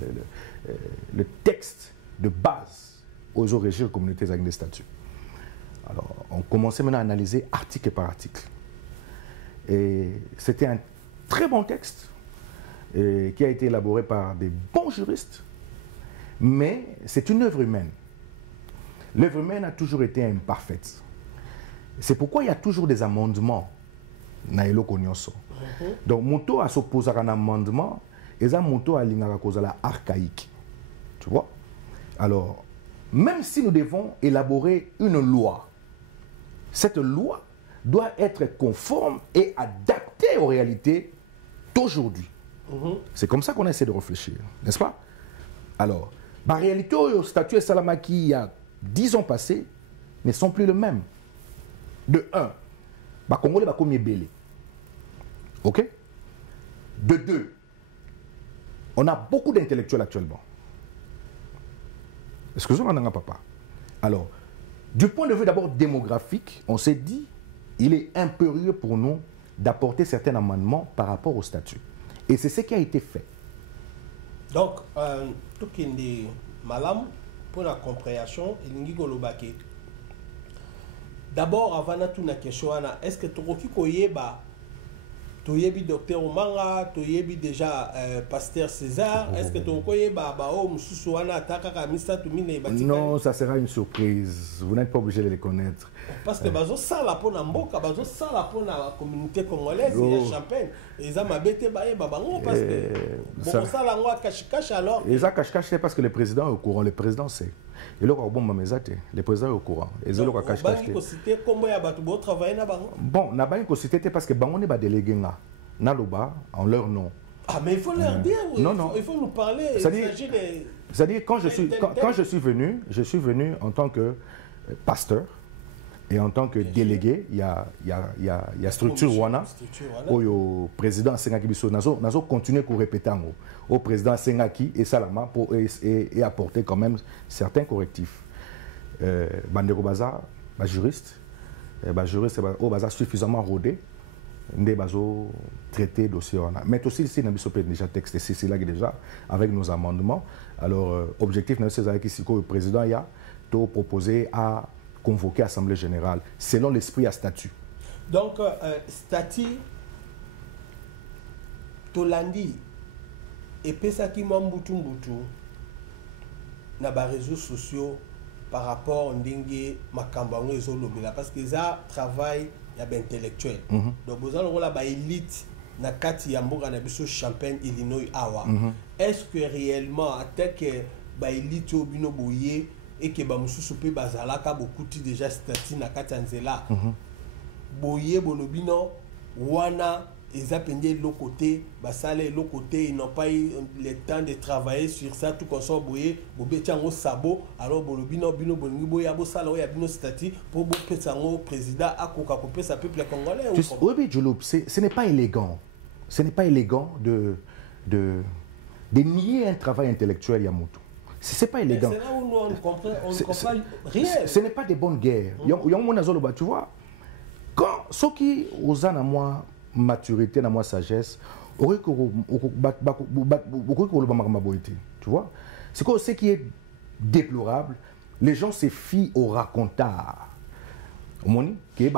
le texte de base aux origines communautés avec les statuts. Alors, on commençait maintenant à analyser article par article. Et c'était un très bon texte qui a été élaboré par des bons juristes, mais c'est une œuvre humaine. L'œuvre humaine a toujours été imparfaite. C'est pourquoi il y a toujours des amendements. Donc, moto a s'opposé à un amendement, et ça, moto a archaïque. Tu vois? Alors, même si nous devons élaborer une loi, cette loi doit être conforme et adaptée aux réalités d'aujourd'hui. C'est comme ça qu'on essaie de réfléchir, n'est-ce pas? Alors, la réalité au statut Salamaki il y a 10 ans passés ne sont plus les mêmes. De 1, le Congolais va comme belé. Ok? De 2, on a beaucoup d'intellectuels actuellement. Excusez-moi, papa. Alors, du point de vue d'abord démographique, on s'est dit il est impérieux pour nous d'apporter certains amendements par rapport au statut. Et c'est ce qui a été fait. Donc, tout qui est malam pour la compréhension, il y d'abord, avant de tout question, est-ce que tu as docteur Omanga, tu as déjà pasteur César, est-ce que tu as non, ça sera une surprise. Vous n'êtes pas obligé de les connaître. Parce que ça là pour Namboka, ça là pour la communauté congolaise, il y a Champagne. Et ça m'a bêté parce que ça là moi cache alors. Et ça cache c'est parce que le président est au courant, le président sait. Et là bon le président est au courant. Et ça le cache. Bon, n'a pas une cité parce que bango ne ba délégué nga naloba en leur nom. Ah mais il faut leur dire oui. Non. Il faut nous parler. C'est-à-dire quand je suis venu en tant que pasteur Et en tant que délégué, il y a structure wana au président Sengaki biso nazo continuer à répéter au président Sengaki et Salama pour et apporter quand même certains correctifs. Bandeko baza juriste au baza suffisamment rodé ndé bazo traiter dossier wana. Mais aussi ici na biso déjà texte c'est là déjà avec nos amendements. Alors objectif na c'est que le président y a tout proposé à convoquer l'Assemblée générale, selon l'esprit à statut. Donc, statut, Tolandi, et Pesaki Mambutu na ba réseaux sociaux par rapport à Ndenge Makambango et Zolobela, parce que ça travail y a intellectuel. Donc, vous avez la élite na kati yamboka na biso Champagne, Illinois, Awa. Est-ce que réellement, à tel que ba élite au bino boye et que bamususu pe bazalaka beaucoup déjà stati na katanzela boye bolobino wana ezapende l'autre côté basale l'autre côté ils n'ont pas eu le temps de travailler sur ça tout comme ça boye bobetiango sabo alors bolobino bino bolingi boya bosala oya bino stati pour bopesango président akoka kopesa peuple congolais. Oui, Djoloub, ce n'est pas élégant. Ce n'est pas élégant de nier un travail intellectuel Yamoto. C'est pas élégant. C'est là où nous on comprend rien. Ce n'est pas des bonnes guerres. Tu vois, quand ceux qui osent à moi maturité, à moi sagesse, tu vois, c'est quoi ce qui est déplorable. Les gens se fient au racontard. Et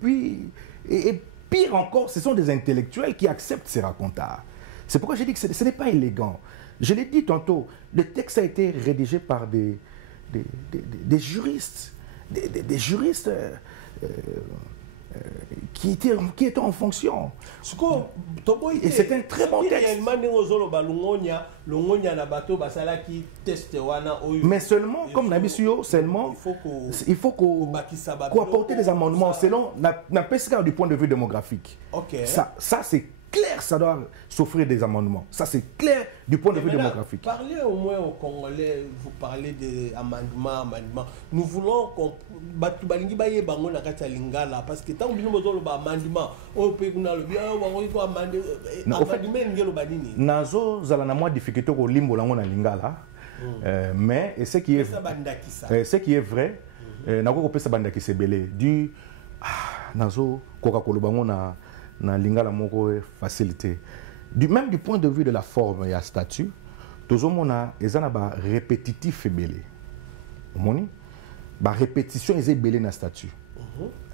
puis, et pire encore, ce sont des intellectuels qui acceptent ces racontards. C'est pourquoi j'ai dit que ce n'est pas élégant. Je l'ai dit tantôt, le texte a été rédigé par des juristes, des juristes qui étaient en fonction. Et c'est un très bon texte. Mais seulement, comme Nabisio, seulement, il faut qu'on apporte des amendements selon la PSK du point de vue démographique. Ça c'est clair, ça doit s'offrir des amendements. Ça, c'est clair du point de vue démographique. Parlez au moins aux Congolais, vous parlez d'amendements. Nous voulons qu'on... Parce que tant que nous avons des amendements, on peut nous dire Nazo, nous avons des difficultés au limbo na lingala. Mais ce qui est vrai, nous avons des bandaki sebele du Nazo Coca-Cola na lingala moko facilité. Même du point de vue de la forme et à statut, tous on a ba répétitif belé. Moni ba répétition est belé na statut.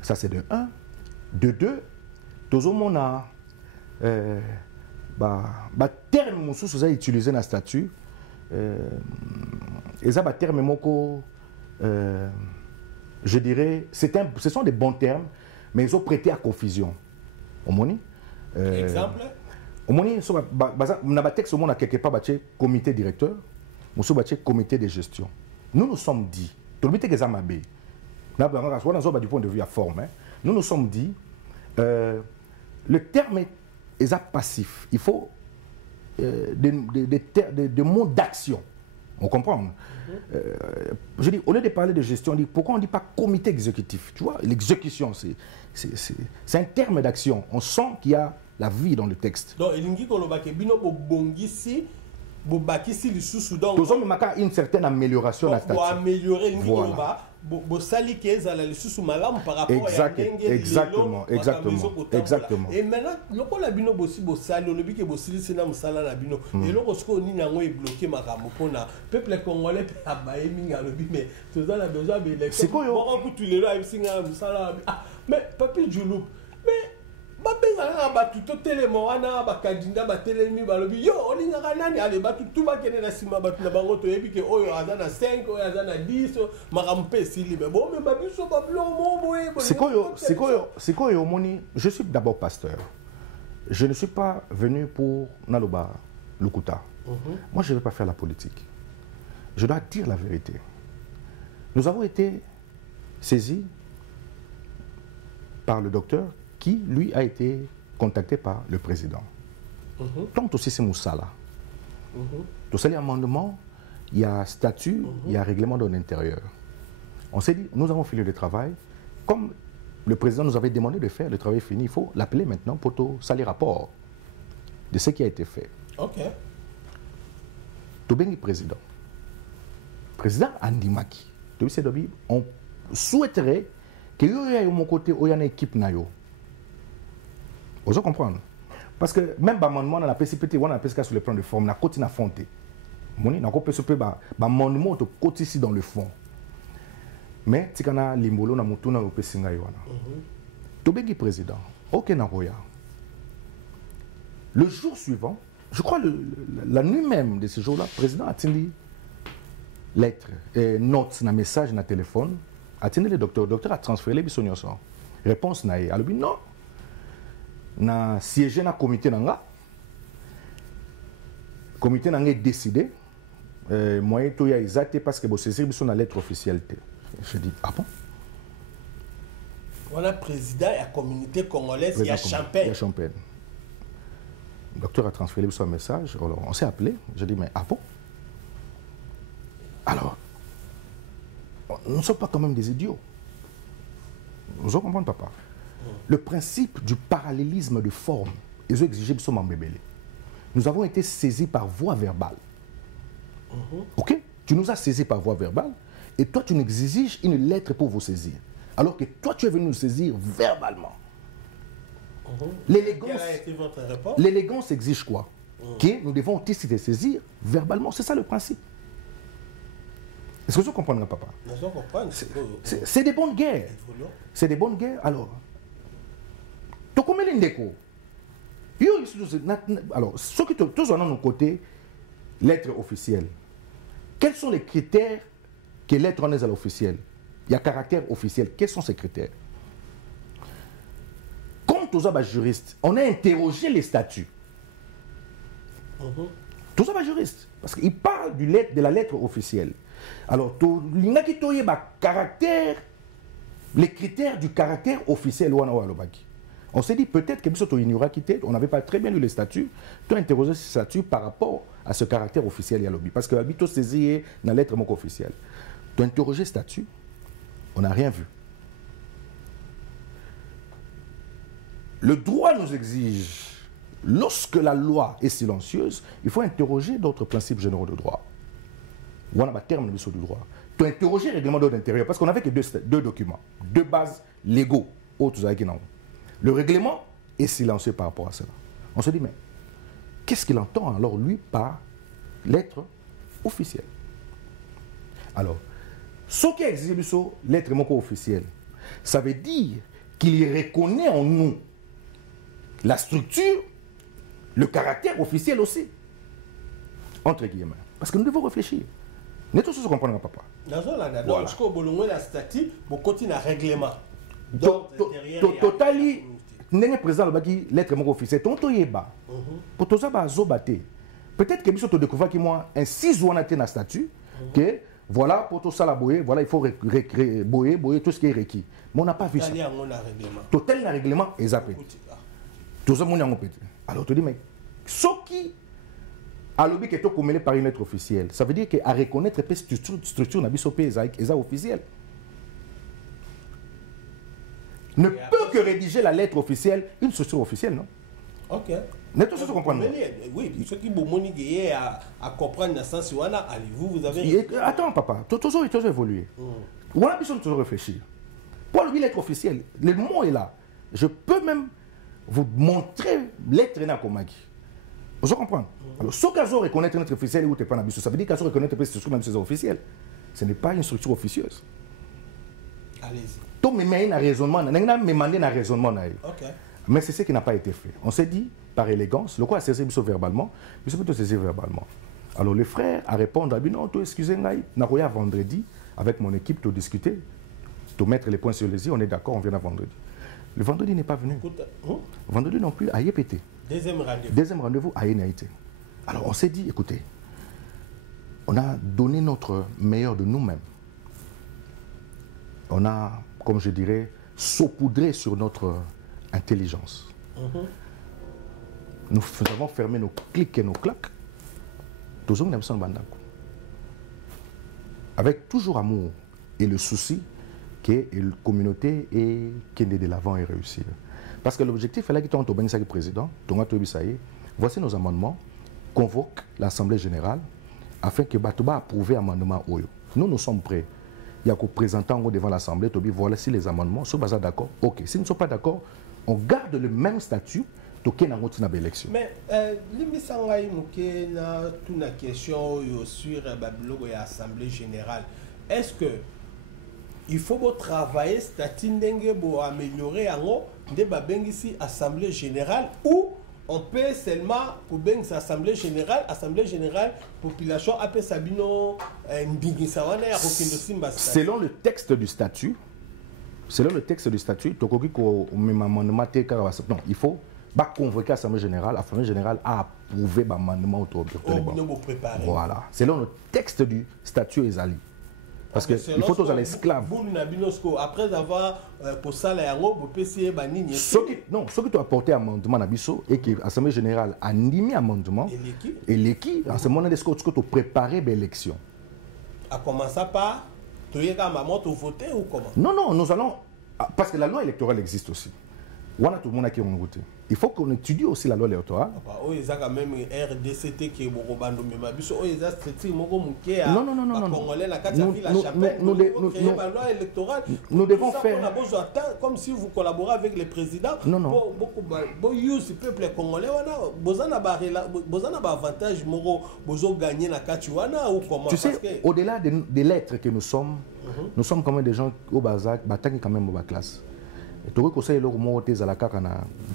Ça c'est de 1, de 2, tous on a ba terme mususu za utiliser na statut ba terme moko je dirais ce sont des bons termes mais ils ont prêté à confusion. Exemple? On a texte au monde quelque part comité directeur, comité de gestion. Nous sommes dit, du point de vue à forme, nous nous sommes dit, le terme est passif. Il faut des mots d'action. On comprend. Je dis, au lieu de parler de gestion, on dit, pourquoi on ne dit pas comité exécutif? Tu vois, l'exécution, c'est un terme d'action. On sent qu'il y a la vie dans le texte. Donc, il y a une certaine amélioration de la statut. Pour améliorer, voilà. Exactement. Et maintenant, le bino bossi bosali, on que bossi c'est na musala na bino. Et le kosko ni nango est bloqué makambo pona peuple congolais a baé minga lobi mais tout ça la besoin de l'élection. C'est quoi yo? Bon coup tu les là singa musala. Mais papi Djoloub. Mais babenga ba tout telemo wana ba kadinda ba telemi ba lobi yo olinga kanani ale ba tout ba kene na sima ba na bango to yebi ke oyo azana 5 oyo azana 10 makampe sili mais bon mais ba biso ba blo mo boye. C'est quoi yo moni? Je suis d'abord pasteur. Je ne suis pas venu pour Naloba Lukuta. Moi je ne vais pas faire la politique. Je dois dire la vérité. Nous avons été saisis par le docteur qui, lui, a été contacté par le président. Donc, aussi, c'est Moussala. Tout ça, les amendements, il y a statut, il y a règlement de l'intérieur. On s'est dit, nous avons fini le travail. Comme le président nous avait demandé de faire, le travail est fini, il faut l'appeler maintenant pour tout ça les rapports de ce qui a été fait. Ok. Tobengi président. Président Andimaki. On souhaiterait que y ait mon côté où il y a une équipe nayo. Vous comprenez? Parce que même l'amendement dans la PCPT, on a PSK sur le plan de forme, on a continué à fonter. On a PCP, l'amendement est côté ici dans le fond. Mais si on a l'imbolo, on a monté dans le PSK. Tobengi président. Ok, Naroya. Le jour suivant, je crois la nuit même de ce jour-là, le président a tenu lettre, note, un message, un téléphone, a tenu le docteur. Le docteur a transféré les bisognes. Réponse n'a eu. Alors, non. Na siégé dans le comité nanga. Le comité nanga est décidé. Moi, il y a exacté parce que vous saisir la lettre officielle. Je dis, ah bon? Voilà, président de la communauté congolaise, il y a Champagne. Il y a Champagne. Le docteur a transféré son message. Alors, on s'est appelé. Je dis, mais ah bon? Alors, nous ne sommes pas quand même des idiots. Vous comprenez, papa? Le principe du parallélisme de forme, ils ont exigé que nous bébé. Nous avons été saisis par voie verbale. Ok? Tu nous as saisis par voie verbale et toi, tu nous exiges une lettre pour vous saisir. Alors que toi, tu es venu nous saisir verbalement. L'élégance exige quoi? Que nous devons aussi te saisir verbalement. C'est ça le principe. Est-ce que vous comprenez, papa? C'est des bonnes guerres. C'est des bonnes guerres. Alors, alors, ceux qui tous ont nos côtés, lettre officielle. Quels sont les critères que lettre en est à l'officiel? Il y a caractère officiel. Quels sont ces critères? Comme tous les juristes, on a interrogé les statuts. Tous les juristes, parce qu'ils parlent de la lettre officielle. Alors, les critères du caractère officiel, on s'est dit peut-être que on n'avait pas très bien lu les statuts, tu as interrogé ces statuts par rapport à ce caractère officiel. Parce que l'habit saisi dans la lettre officielle. Tu as interrogé les statuts, on n'a rien vu. Le droit nous exige, lorsque la loi est silencieuse, il faut interroger d'autres principes généraux de droit. On a un terme de du droit. Tu as interrogé le règlement d'ordre intérieur parce qu'on n'avait que deux documents, deux bases légaux. Le règlement est silencieux par rapport à cela. On se dit, mais qu'est-ce qu'il entend alors lui par lettre officielle? Alors, ce qui exige lettre officielle, ça veut dire qu'il reconnaît en nous la structure, le caractère officiel aussi. Entre guillemets. Parce que nous devons réfléchir. Nous tous comprendre, papa. Voilà. Totali, n'est président le lettre officielle. Tonto yeba. Pour tout ça, peut-être que nous découvert que moi un 6 ou un statut que voilà pour tout ça la boyer, voilà il faut boyer tout ce qui est requis. Mais on n'a pas vu ça. Total le règlement est zappé. Tout ça mon pété. Alors tu dis mais ce qui a l'objet que tu commandé par une lettre officielle, ça veut dire qu'à reconnaître la structure n'a pas officielle. Ne peut que rédiger la lettre officielle, une structure officielle, non? Ok. N'est-ce pas ce que vous comprenez? Oui, ceux qui ont à comprendre dans le sens où vous avez... Attends, papa, tu as toujours évolué. On a besoin de toujours réfléchir. Pour la lettre officielle, le mot est là. Je peux même vous montrer lettre dans Komagi. Vous comprenez? Alors, ce cas où reconnaître une lettre officielle ou pas ça veut dire qu'à reconnaître une structure officielle. Ce n'est pas une structure officieuse. Allez-y. Tout me met un raisonnement, mais c'est ce qui n'a pas été fait. On s'est dit, par élégance, le quoi a saisi verbalement, mais c'est plutôt saisi verbalement. Alors le frère a répondu, ah, non, excusez-moi, Naroya vendredi, avec mon équipe, tu discuter, tu mettre les points sur les i, on est d'accord, on vient à vendredi. Le vendredi n'est pas venu. Vendredi non plus, à Yépété. Deuxième rendez-vous, à Yénaïté. Alors on s'est dit, écoutez, on a donné notre meilleur de nous-mêmes. On a, comme je dirais, saupoudré sur notre intelligence. Nous avons fermé nos clics et nos claques. Avec toujours amour et le souci que la communauté est de l'avant et réussir. Parce que l'objectif est là que tu as président, voici nos amendements, convoque l'Assemblée générale afin que Batouba approuve l'amendement. Nous sommes prêts. Il y a qu'au présentant devant l'Assemblée, voilà si les amendements sont d'accord. Ok, s'ils ne sont pas d'accord, on garde le même statut. Mais l'Assemblée question sur l'Assemblée générale. Est-ce que il faut travailler statut pour améliorer l'Assemblée générale ou on peut seulement pour l'Assemblée générale, population appelle Sabino selon le texte du statut, il faut convoquer l'Assemblée générale a approuvé l'amendement autour de voilà. Selon le texte du statut Ezali. Parce qu'il faut tous les esclaves. Après avoir non, ce qui tu as apporté amendement et que l'Assemblée générale a animé amendement et l'équipe, à ce moment-là, tu as préparé l'élection. À commencer par voter ou comment? Non, nous allons. Parce que la loi électorale existe aussi. Tout le monde qui ont voté. Il faut qu'on étudie aussi la loi électorale. Il y a quand même RDCT qui est beaucoup de nous devons faire. Comme si vous collaborez avec les présidents. Non. Peuple congolais, vous avez un avantage pour gagner la Katuana ou comment? Tu sais, au-delà des lettres que nous sommes, nous sommes quand même des gens au Bazak, qui quand même au classe. Tu vois que c'est le moment où tu es à la carte,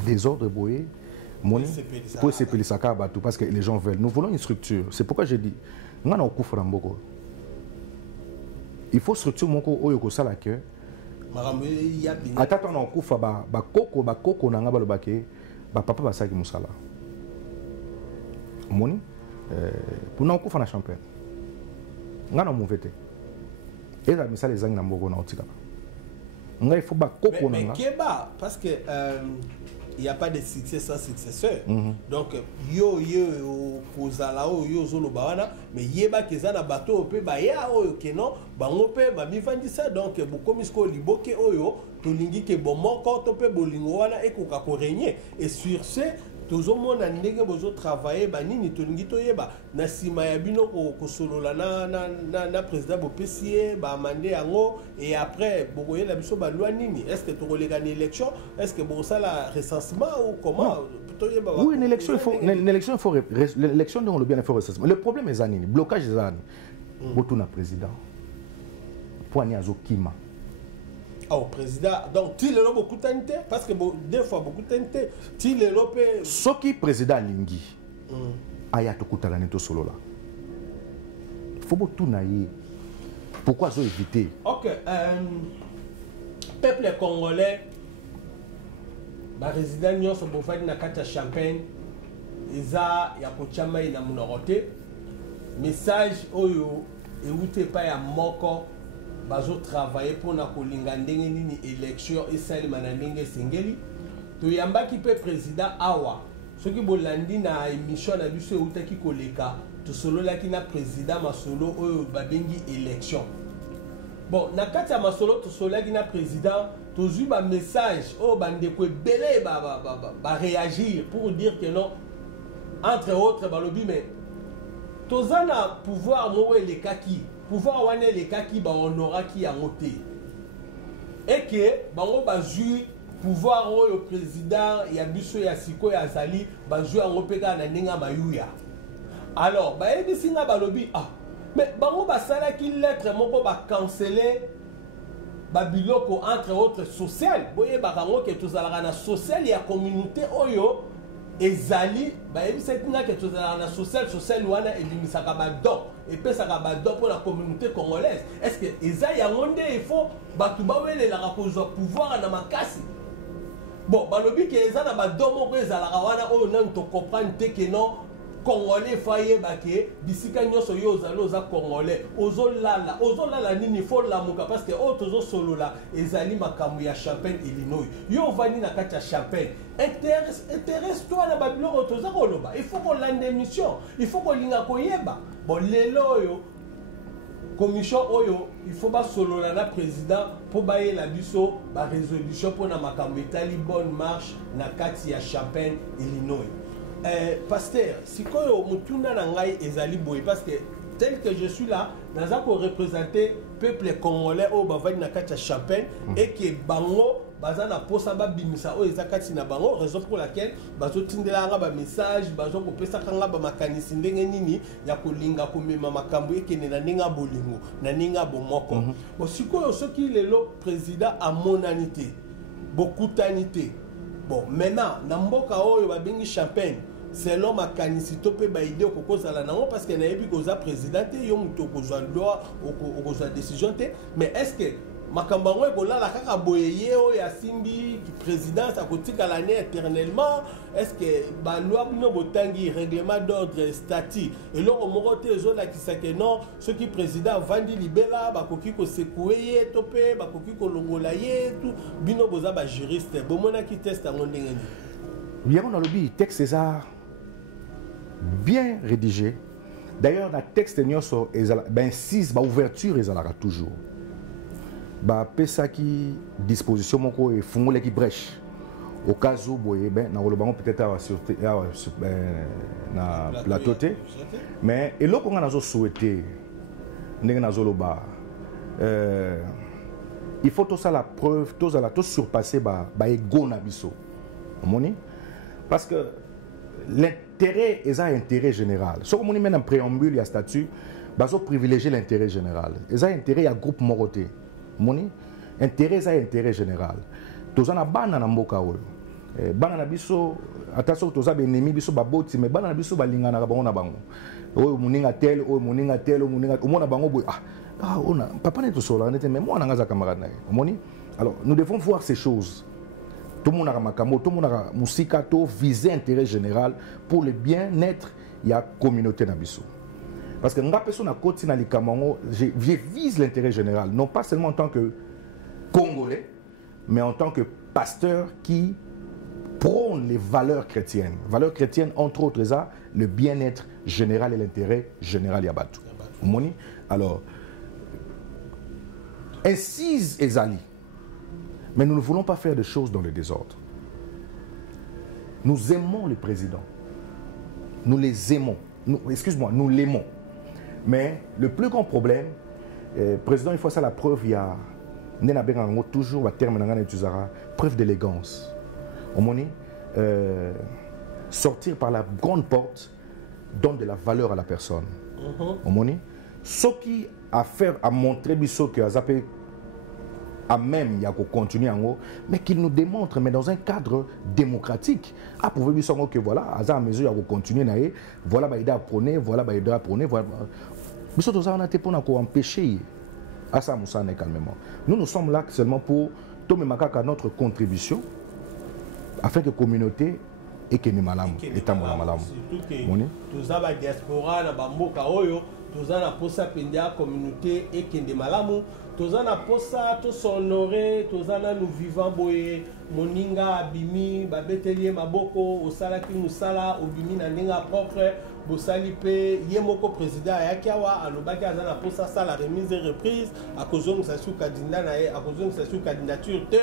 désordre boyé, pour se pélisser parce que les gens veulent. Nous voulons une structure. C'est pourquoi j'ai dit, il faut structure mon ko oyo ko sala que. Attends, on kufa ba koko na ngaba lobake ba papa ba saki musala. Moni pour na kufa na champagne. Ngana mu vete. Et ça misala zangi na mboko na otika. Il faut pas mais Keba, parce que il n'y a pas de succès sans successeur. Donc, yo mais yeba kezana bateau pe ba ya oyo keno bango pe ba mivandisa donc bokomisko liboke oyo tolingi ke bomoko to pe bolingo wana ekoka ko régner et sur ce toujours mon ndenge bozo travailler banini tolingi toyeba na sima ya bino ko solola na président bopesie ba mandé yango et après bokoye la biso ba loi nini est-ce que to kolega une élection est-ce que bon ça la recensement ou comment oui une élection il faut l'élection dont le bien il faut recensement le problème est zanini blocage des années botuna président poignée azokima. Oh, président, donc tu le beaucoup tenté parce que des fois beaucoup tenté. Tu le peut. Ce qui président Lingi, aya to kutala neto solo là. Faut beaucoup naïe. Pourquoi ça éviter? Ok, peuple congolais, ba résident nyo so bofadi na kata champagne, eza ya kochama ina munorote. Message oyo e ute pa ya moko. Bazo travailler pour na kolinga ndenge nini élection et celle manandenge singeli to yambaki pe président awa soki bolandi na émission na biso utaki koleka to solo laki na président masolo oyo babengi élection bon na kati ya masolo to solo laki na président to zui ba message o bandeko belé ba réagir pour dire que non entre autres balobi mais tozana pouvoir mowe le kaki pouvoir wane les cas qui ba honora qui a monté et que bango ba jouer pouvoir au président ya biso ya siko ya zali ba jouer en opeka na ninga mayuya alors ba ebi singa ba lobi mais bango ba sala ki lettre moko ba canceller ba biloko entre autres social boye ba rango que tozalaka na social ya communauté oyo ezali ba ebi setinga que tozalaka na social wana ebimisaka ba do et puis ça va pour la communauté congolaise. Est-ce que Eza Yangonde il faut batubawele la rapozo pouvoir na makasi. Bon, balobi que Eza na badomo ko Eza la rawana o nan to comprendre que non congolais faye baké bisika nyoso yo zaloza congolais ozolala nini faut la muka parce que o tozo solo la ezali makambo ya Champagne Illinois. Yo vani na kati ya Champagne. Intéresse-toi na babilo toza koloba. Il faut qu'on lande émission. Il faut qu'on linga koyeba. Bon, lelo yo, commission oyo il faut ba solo na président pour bailler la biso ba résolution pour na makambo etali bonne marche na kati ya Champaign Illinois. Pasteur, sikoyo mutunda na ngai ezali boy parce que tel que je suis là, naza ko représenter peuple congolais au bavadi na kati ya Champaign et que bango baza na posa ba bimisa o ezakati na bango, raison pour laquelle bazo tindela nga ba message bazo ko pesa kanga ba makanisi ndenge nini ya kolinga komema makambo ekene na ninga bolingo na ninga bomoko. Bon sikoyo soki lelo président a monanité bokutanité. Bon maintenant na mboka oyo ba bengi Champaign selon makanisi to pe ba idée okokozala nango parce que na yebi koza président te yo muto kozwa loi okozwa décision te, mais est-ce que makambo ngo ekolala kaka boyeye oyo ya simbi présidence akotika l'année éternellement? Est-ce que ba loi bino botangi règlement d'ordre statut eloko moko te ezolakisa ke non soki président vandi libela bakoki kosekue ye to pe bakoki kolongola ye tout bino boza ba juriste bomonaki test yango ndenge nini? Bien, on a le texte César bien rédigé. D'ailleurs, dans le texte, ben 6, ouverture, ils ont toujours. Bah, pesa qui disposition mon ko et fongole qui brèche. Au cas où, ben, na le banc peut-être sur na plateau té. Mais et là qu'on a souhaité, n'est na zoloba. Il faut tout ça la preuve, tout ça la tout surpasser bah ego na biso. Moni. Parce que l'intérêt est un intérêt général. Si on met un préambule, il y a statut, on privilégier l'intérêt général. Il y a intérêt à groupe moroté. Moni, intérêt est un intérêt général. Tous en a banana mboka oyo. Banana biso, attention tous a ennemi biso baboti, mais banana biso balingana ka bango na bango. Oyo muninga tel, oyo muninga tel, oyo muninga omona bango boy. Ah, on a papa n'est tout seul, on était mais moi on a ngaza camarade na. Moni. Alors, nous devons voir ces choses. Tout le monde a makamo, tout le monde a musikato, viser intérêt général pour le bien-être de la communauté nabiso. Parce que nga personne a côté na likamango, je vise l'intérêt général, non pas seulement en tant que Congolais, mais en tant que pasteur qui prône les valeurs chrétiennes. Valeurs chrétiennes, entre autres, ça, le bien-être général et l'intérêt général yabatu. Alors, incise Ezali. Mais nous ne voulons pas faire de choses dans le désordre. Nous aimons le président. Nous les aimons. Excuse-moi, nous l'aimons. Mais le plus grand problème, président, il faut ça la preuve, il y a toujours preuve d'élégance. Sortir par la grande porte donne de la valeur à la personne. Ce qui a fait à montrer que Azapé à même il y a qu'on continue en haut, mais qu'il nous démontre, mais dans un cadre démocratique. À prouver que voilà, à mesure il y a qu'on continue naïe, voilà bah il a prôné, voilà bah il a prôné, voilà. Mais surtout ça on a été pour empêcher à ça Moussane calmement. Nous sommes là seulement pour tomber makaka notre contribution afin que la communauté et que nous malam état malam. Tous ça la diaspora na bamboka oyo, tous ça na posa pendia communauté et que nous malamu. Tous na posa to sonoré, tous na nous vivant boye moninga abimi babetelier maboko osala ki musala obimi na ndinga propre bosali pe yemoko président ayakiawa alobaki azana posa ça la remise et reprise à cause de sa candidature na à cause de sa candidature te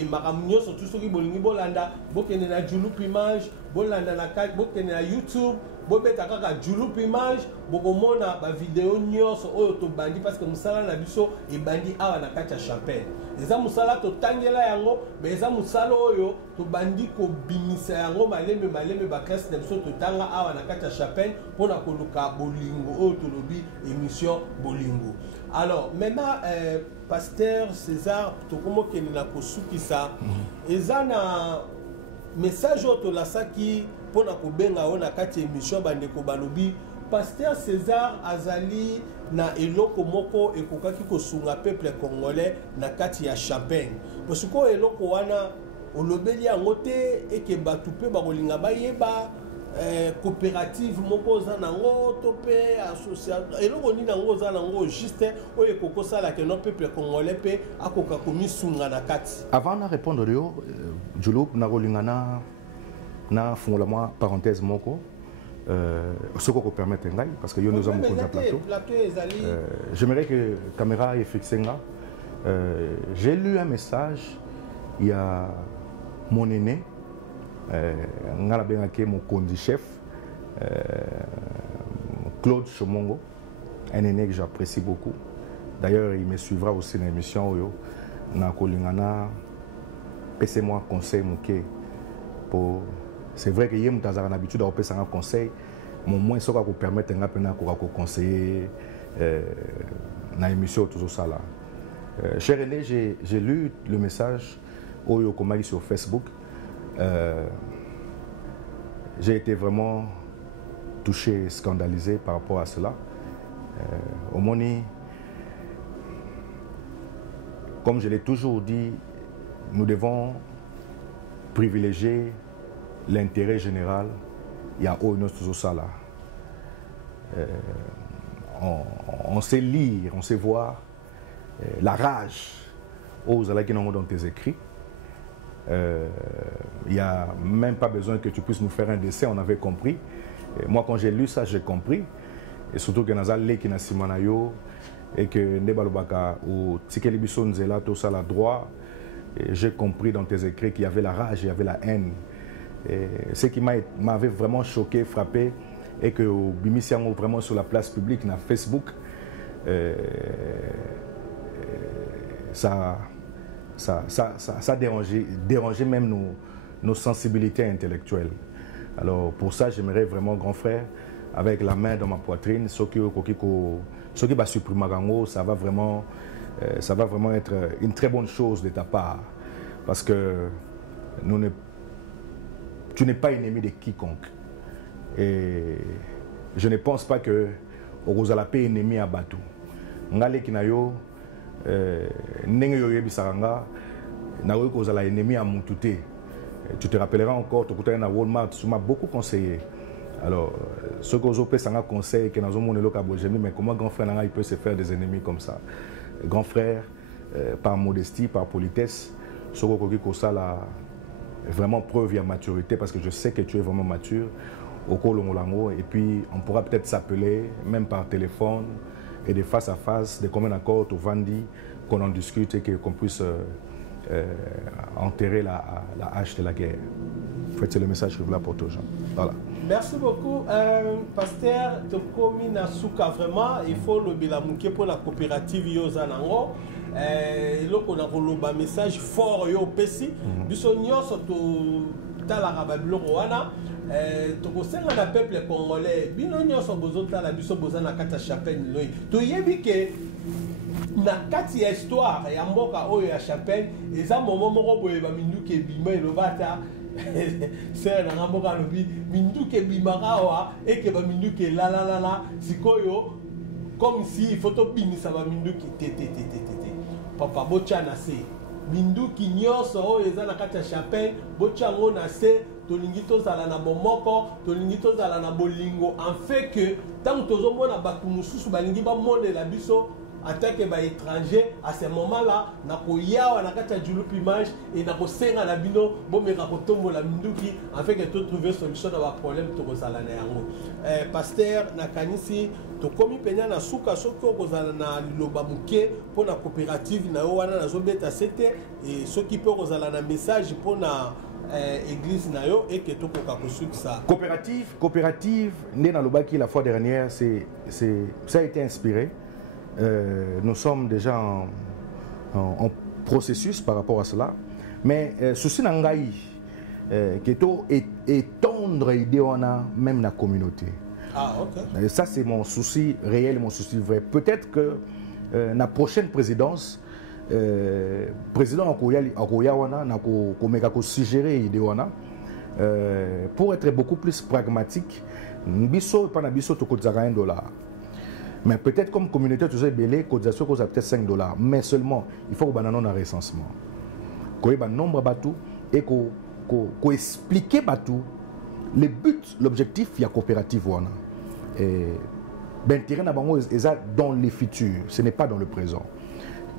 et maramunyo surtout ceux qui bolingi bolanda bokene na julup image bolanda na kak bokene na YouTube bobeta kaka julup image bokomona ba vidéo nyonso oyo to bandi parce que musala na biso e bandi awa na kati ya Champaign eza musala to tangela yango mais eza musala oyo to bandi ko bimisa yango maleme ba classe na biso to tanga awa na kati ya Champaign pona koluka bolingo oyo to lobi émission bolingo. Alors maintenant pasteur César tokomo kenina kosukisa eza na message oyo la saki pona kobenga ona kati émission bandeko balobi pasteur César azali na eloko moko ekokaki kosunga peuple congolais na kati ya Champaign parce que eloko wana olobeli yango te eke batu pe bakolinga bayeba coopérative moko za nango to pe association eloko ni nango za nango juste oyo kokosala ke no peuple congolais pe akoka komisunga na kati. Avant de répondre yo Julup na rolingana na fongola moi parenthèse moko ce qu'on peut permettre parce que nous avons un plateau. J'aimerais que la caméra est fixée. J'ai lu un message, il y a mon aîné, mon condi chef, Claude Chomongo, un aîné que j'apprécie beaucoup. D'ailleurs, il me suivra aussi dans l'émission. Laissez-moi conseil pour. C'est vrai que j'ai l'habitude de faire un conseil, mais au moins ça va vous permettre de conseiller dans l'émission tout ça là. Cher René, j'ai lu le message sur Facebook. J'ai été vraiment touché, scandalisé par rapport à cela. Au moins, comme je l'ai toujours dit, nous devons privilégier l'intérêt général. Il y a toujours ça là. On sait lire, on sait voir la rage aux alliés dans tes écrits. Il n'y a même pas besoin que tu puisses nous faire un dessin, on avait compris. Et moi, quand j'ai lu ça, j'ai compris. Et surtout que dans les qui na simanayo et que Nebalobaka ou Tikelibiso Nzela, tout ça là droit. J'ai compris dans tes écrits qu'il y avait la rage, il y avait la haine. Et ce qui m'avait vraiment choqué, frappé, et que Bimisiamo vraiment sur la place publique, dans Facebook, ça dérangeait même nos sensibilités intellectuelles. Alors pour ça, j'aimerais vraiment, grand frère, avec la main dans ma poitrine, ce qui va supprimer, ça va vraiment être une très bonne chose de ta part. Parce que tu n'es pas ennemi de quiconque. Et je ne pense pas que Orozala est ennemi à Batou. Ngale Kinayo, Nengeyoye Bisaranga, Naoyo Kozala ennemi à Moutouté. Tu te rappelleras encore, tu as Walmart, tu m'as beaucoup conseillé. Alors, ce que vous avez conseillé, que nous avons mais comment grand frère il peut se faire des ennemis comme ça? Grand frère, par modestie, par politesse, ce que ça là, vraiment preuve de maturité, parce que je sais que tu es vraiment mature au Kolongolango, et puis on pourra peut-être s'appeler, même par téléphone, et de face à face, de commun accord au Vandi, qu'on en discute et qu'on puisse enterrer la hache de la guerre. En fait, c'est le message que je voulais apporter aux gens. Voilà. Merci beaucoup, Pasteur Tokomi Nasuka. Vraiment, il faut le bilamouké pour la coopérative Yozanango. Il faut un message fort au PC. Bisogno surtout la Babylone wana. Tokosenga na peuple congolais. Binonyo so bozota la biso bozana kata chapelle loyi. To yebi ke na kati ya histoire ya mboka oyo ya chapelle eza momo moko boye ba minduki ebima elobata. C'est un amboka lobi minduki bimaka wa eke ba minduki la sikoyo comme si photo bimisa ba minduki te papa bocha na se minduki nyoso oyo eza na kati ya chapelle bocha ngo na se tolingi tozala na bomoko tolingi tozala na bolingo en fait que tant tozomona bato mosusu balingi bamonela biso en tant que ba étranger à ce moment-là na koyawa na kati ya julup image et na kosenga na bino bomeka kotombola minduki en fait que to trouver solution na ba problème to kozala na yango. Pasteur nakanisi to komi penya na suka soki okozala na liloba muke pour na coopérative na yo wana nazobeta sete et soki pe okozala na message pour na église na yo et que to koka kosukisa coopérative né dans le baki la fois dernière ça a été inspiré. Nous sommes déjà en processus par rapport à cela. Mais ceci n'a pas étendre l'idée même la communauté. Ah, ok. Ça, c'est mon souci réel, mon souci vrai. Peut-être que la prochaine présidence, président Akoyawana n'a pas suggéré l'idée pour être beaucoup plus pragmatique. Biso pas na biso to kozaka $1. Mais peut-être comme communauté, tu sais, belé, cotisation cause peut-être $5. Mais seulement, il faut qu'on ait un recensement. Qu'on ait un nombre bateau et qu'on explique bateau le but, l'objectif, il y a coopérative. L'intérêt est dans le futur, ce n'est pas dans le présent.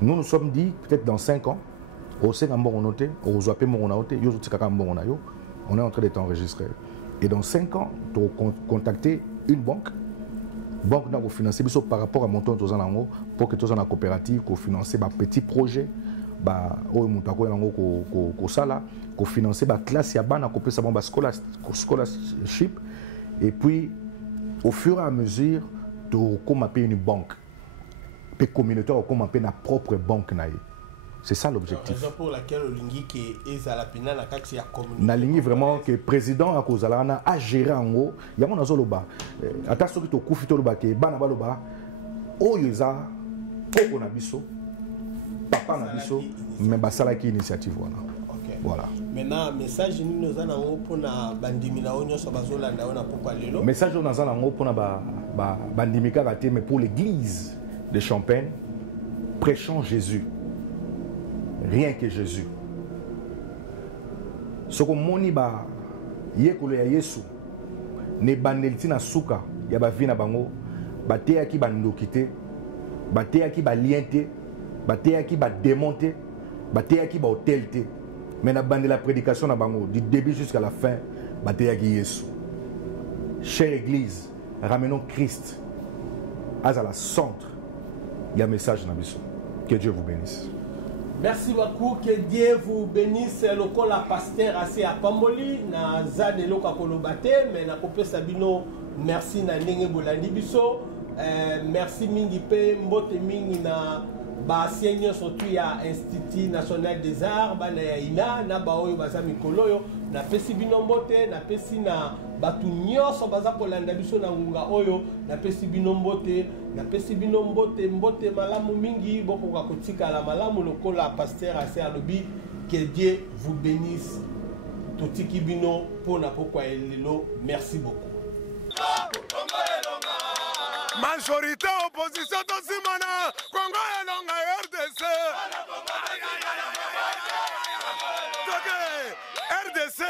Nous nous sommes dit, peut-être dans 5 ans, on est en train d'être enregistré. Et dans 5 ans, tu vas contacter une banque. Banque n'a financé par rapport à mon temps pour que tu aies une coopérative, pour financer des petits projets, pour financer des classes, pour scholarship. Et puis, au fur et à mesure, tu vas une banque. Les communautaires vont appeler la propre banque. C'est ça l'objectif. C'est pour laquelle Olingi qui est à la pina na kati ya communauté. Na lingi vraiment que président a kozala na a gérer en haut. Yango na zoloba. Ata soki to kufi to loba ke bana baloba. Oyo eza oko na biso. Papa na biso mais basala ki initiative wana. OK. Voilà. Maintenant message ni nous za na ngo pona bandimi na onyo so bazolanda ona popa lelo. Message na za na ngo pona bandimi ka raté mais pour l'église de Champagne prêchons Jésus. Rien que Jésus. Ce que moni ba yekolo ya Yesu ne bandeliti na suka ya ba vina bango bateya ki bandokite bateya ki ba liente bateya ki ba démonter bateya ki ba hotelité mais na bande la prédication na bango du début jusqu'à la fin bateya ki Yesu. Chère église, ramenons Christ à la centre. Il y a un message na biso. Que Dieu vous bénisse. Merci beaucoup, que Dieu vous bénisse. Le col la pasteur assez à Pamboli, na zane lo kakolobate, mais na kopé sabino merci na ndenge bolandi biso. Merci mingi pe mbote mingi na ba seigneur surtout ya Institut National des Arts, ba na ina na ba oyo baza mikolo yo, na pesi bino mbote, na pesi na batu nyonso baza kolanda biso na ngunga oyo, na pesi bino mbote. Na pesi bino mbote mbote malamu mingi bokoka kotika la malamu lokola pasteur assez alobi. Que Dieu vous bénisse. Totiki bino pona pokwa elelo. Merci beaucoup. Majorité opposition tosimana Congo elonga RDC. RDC.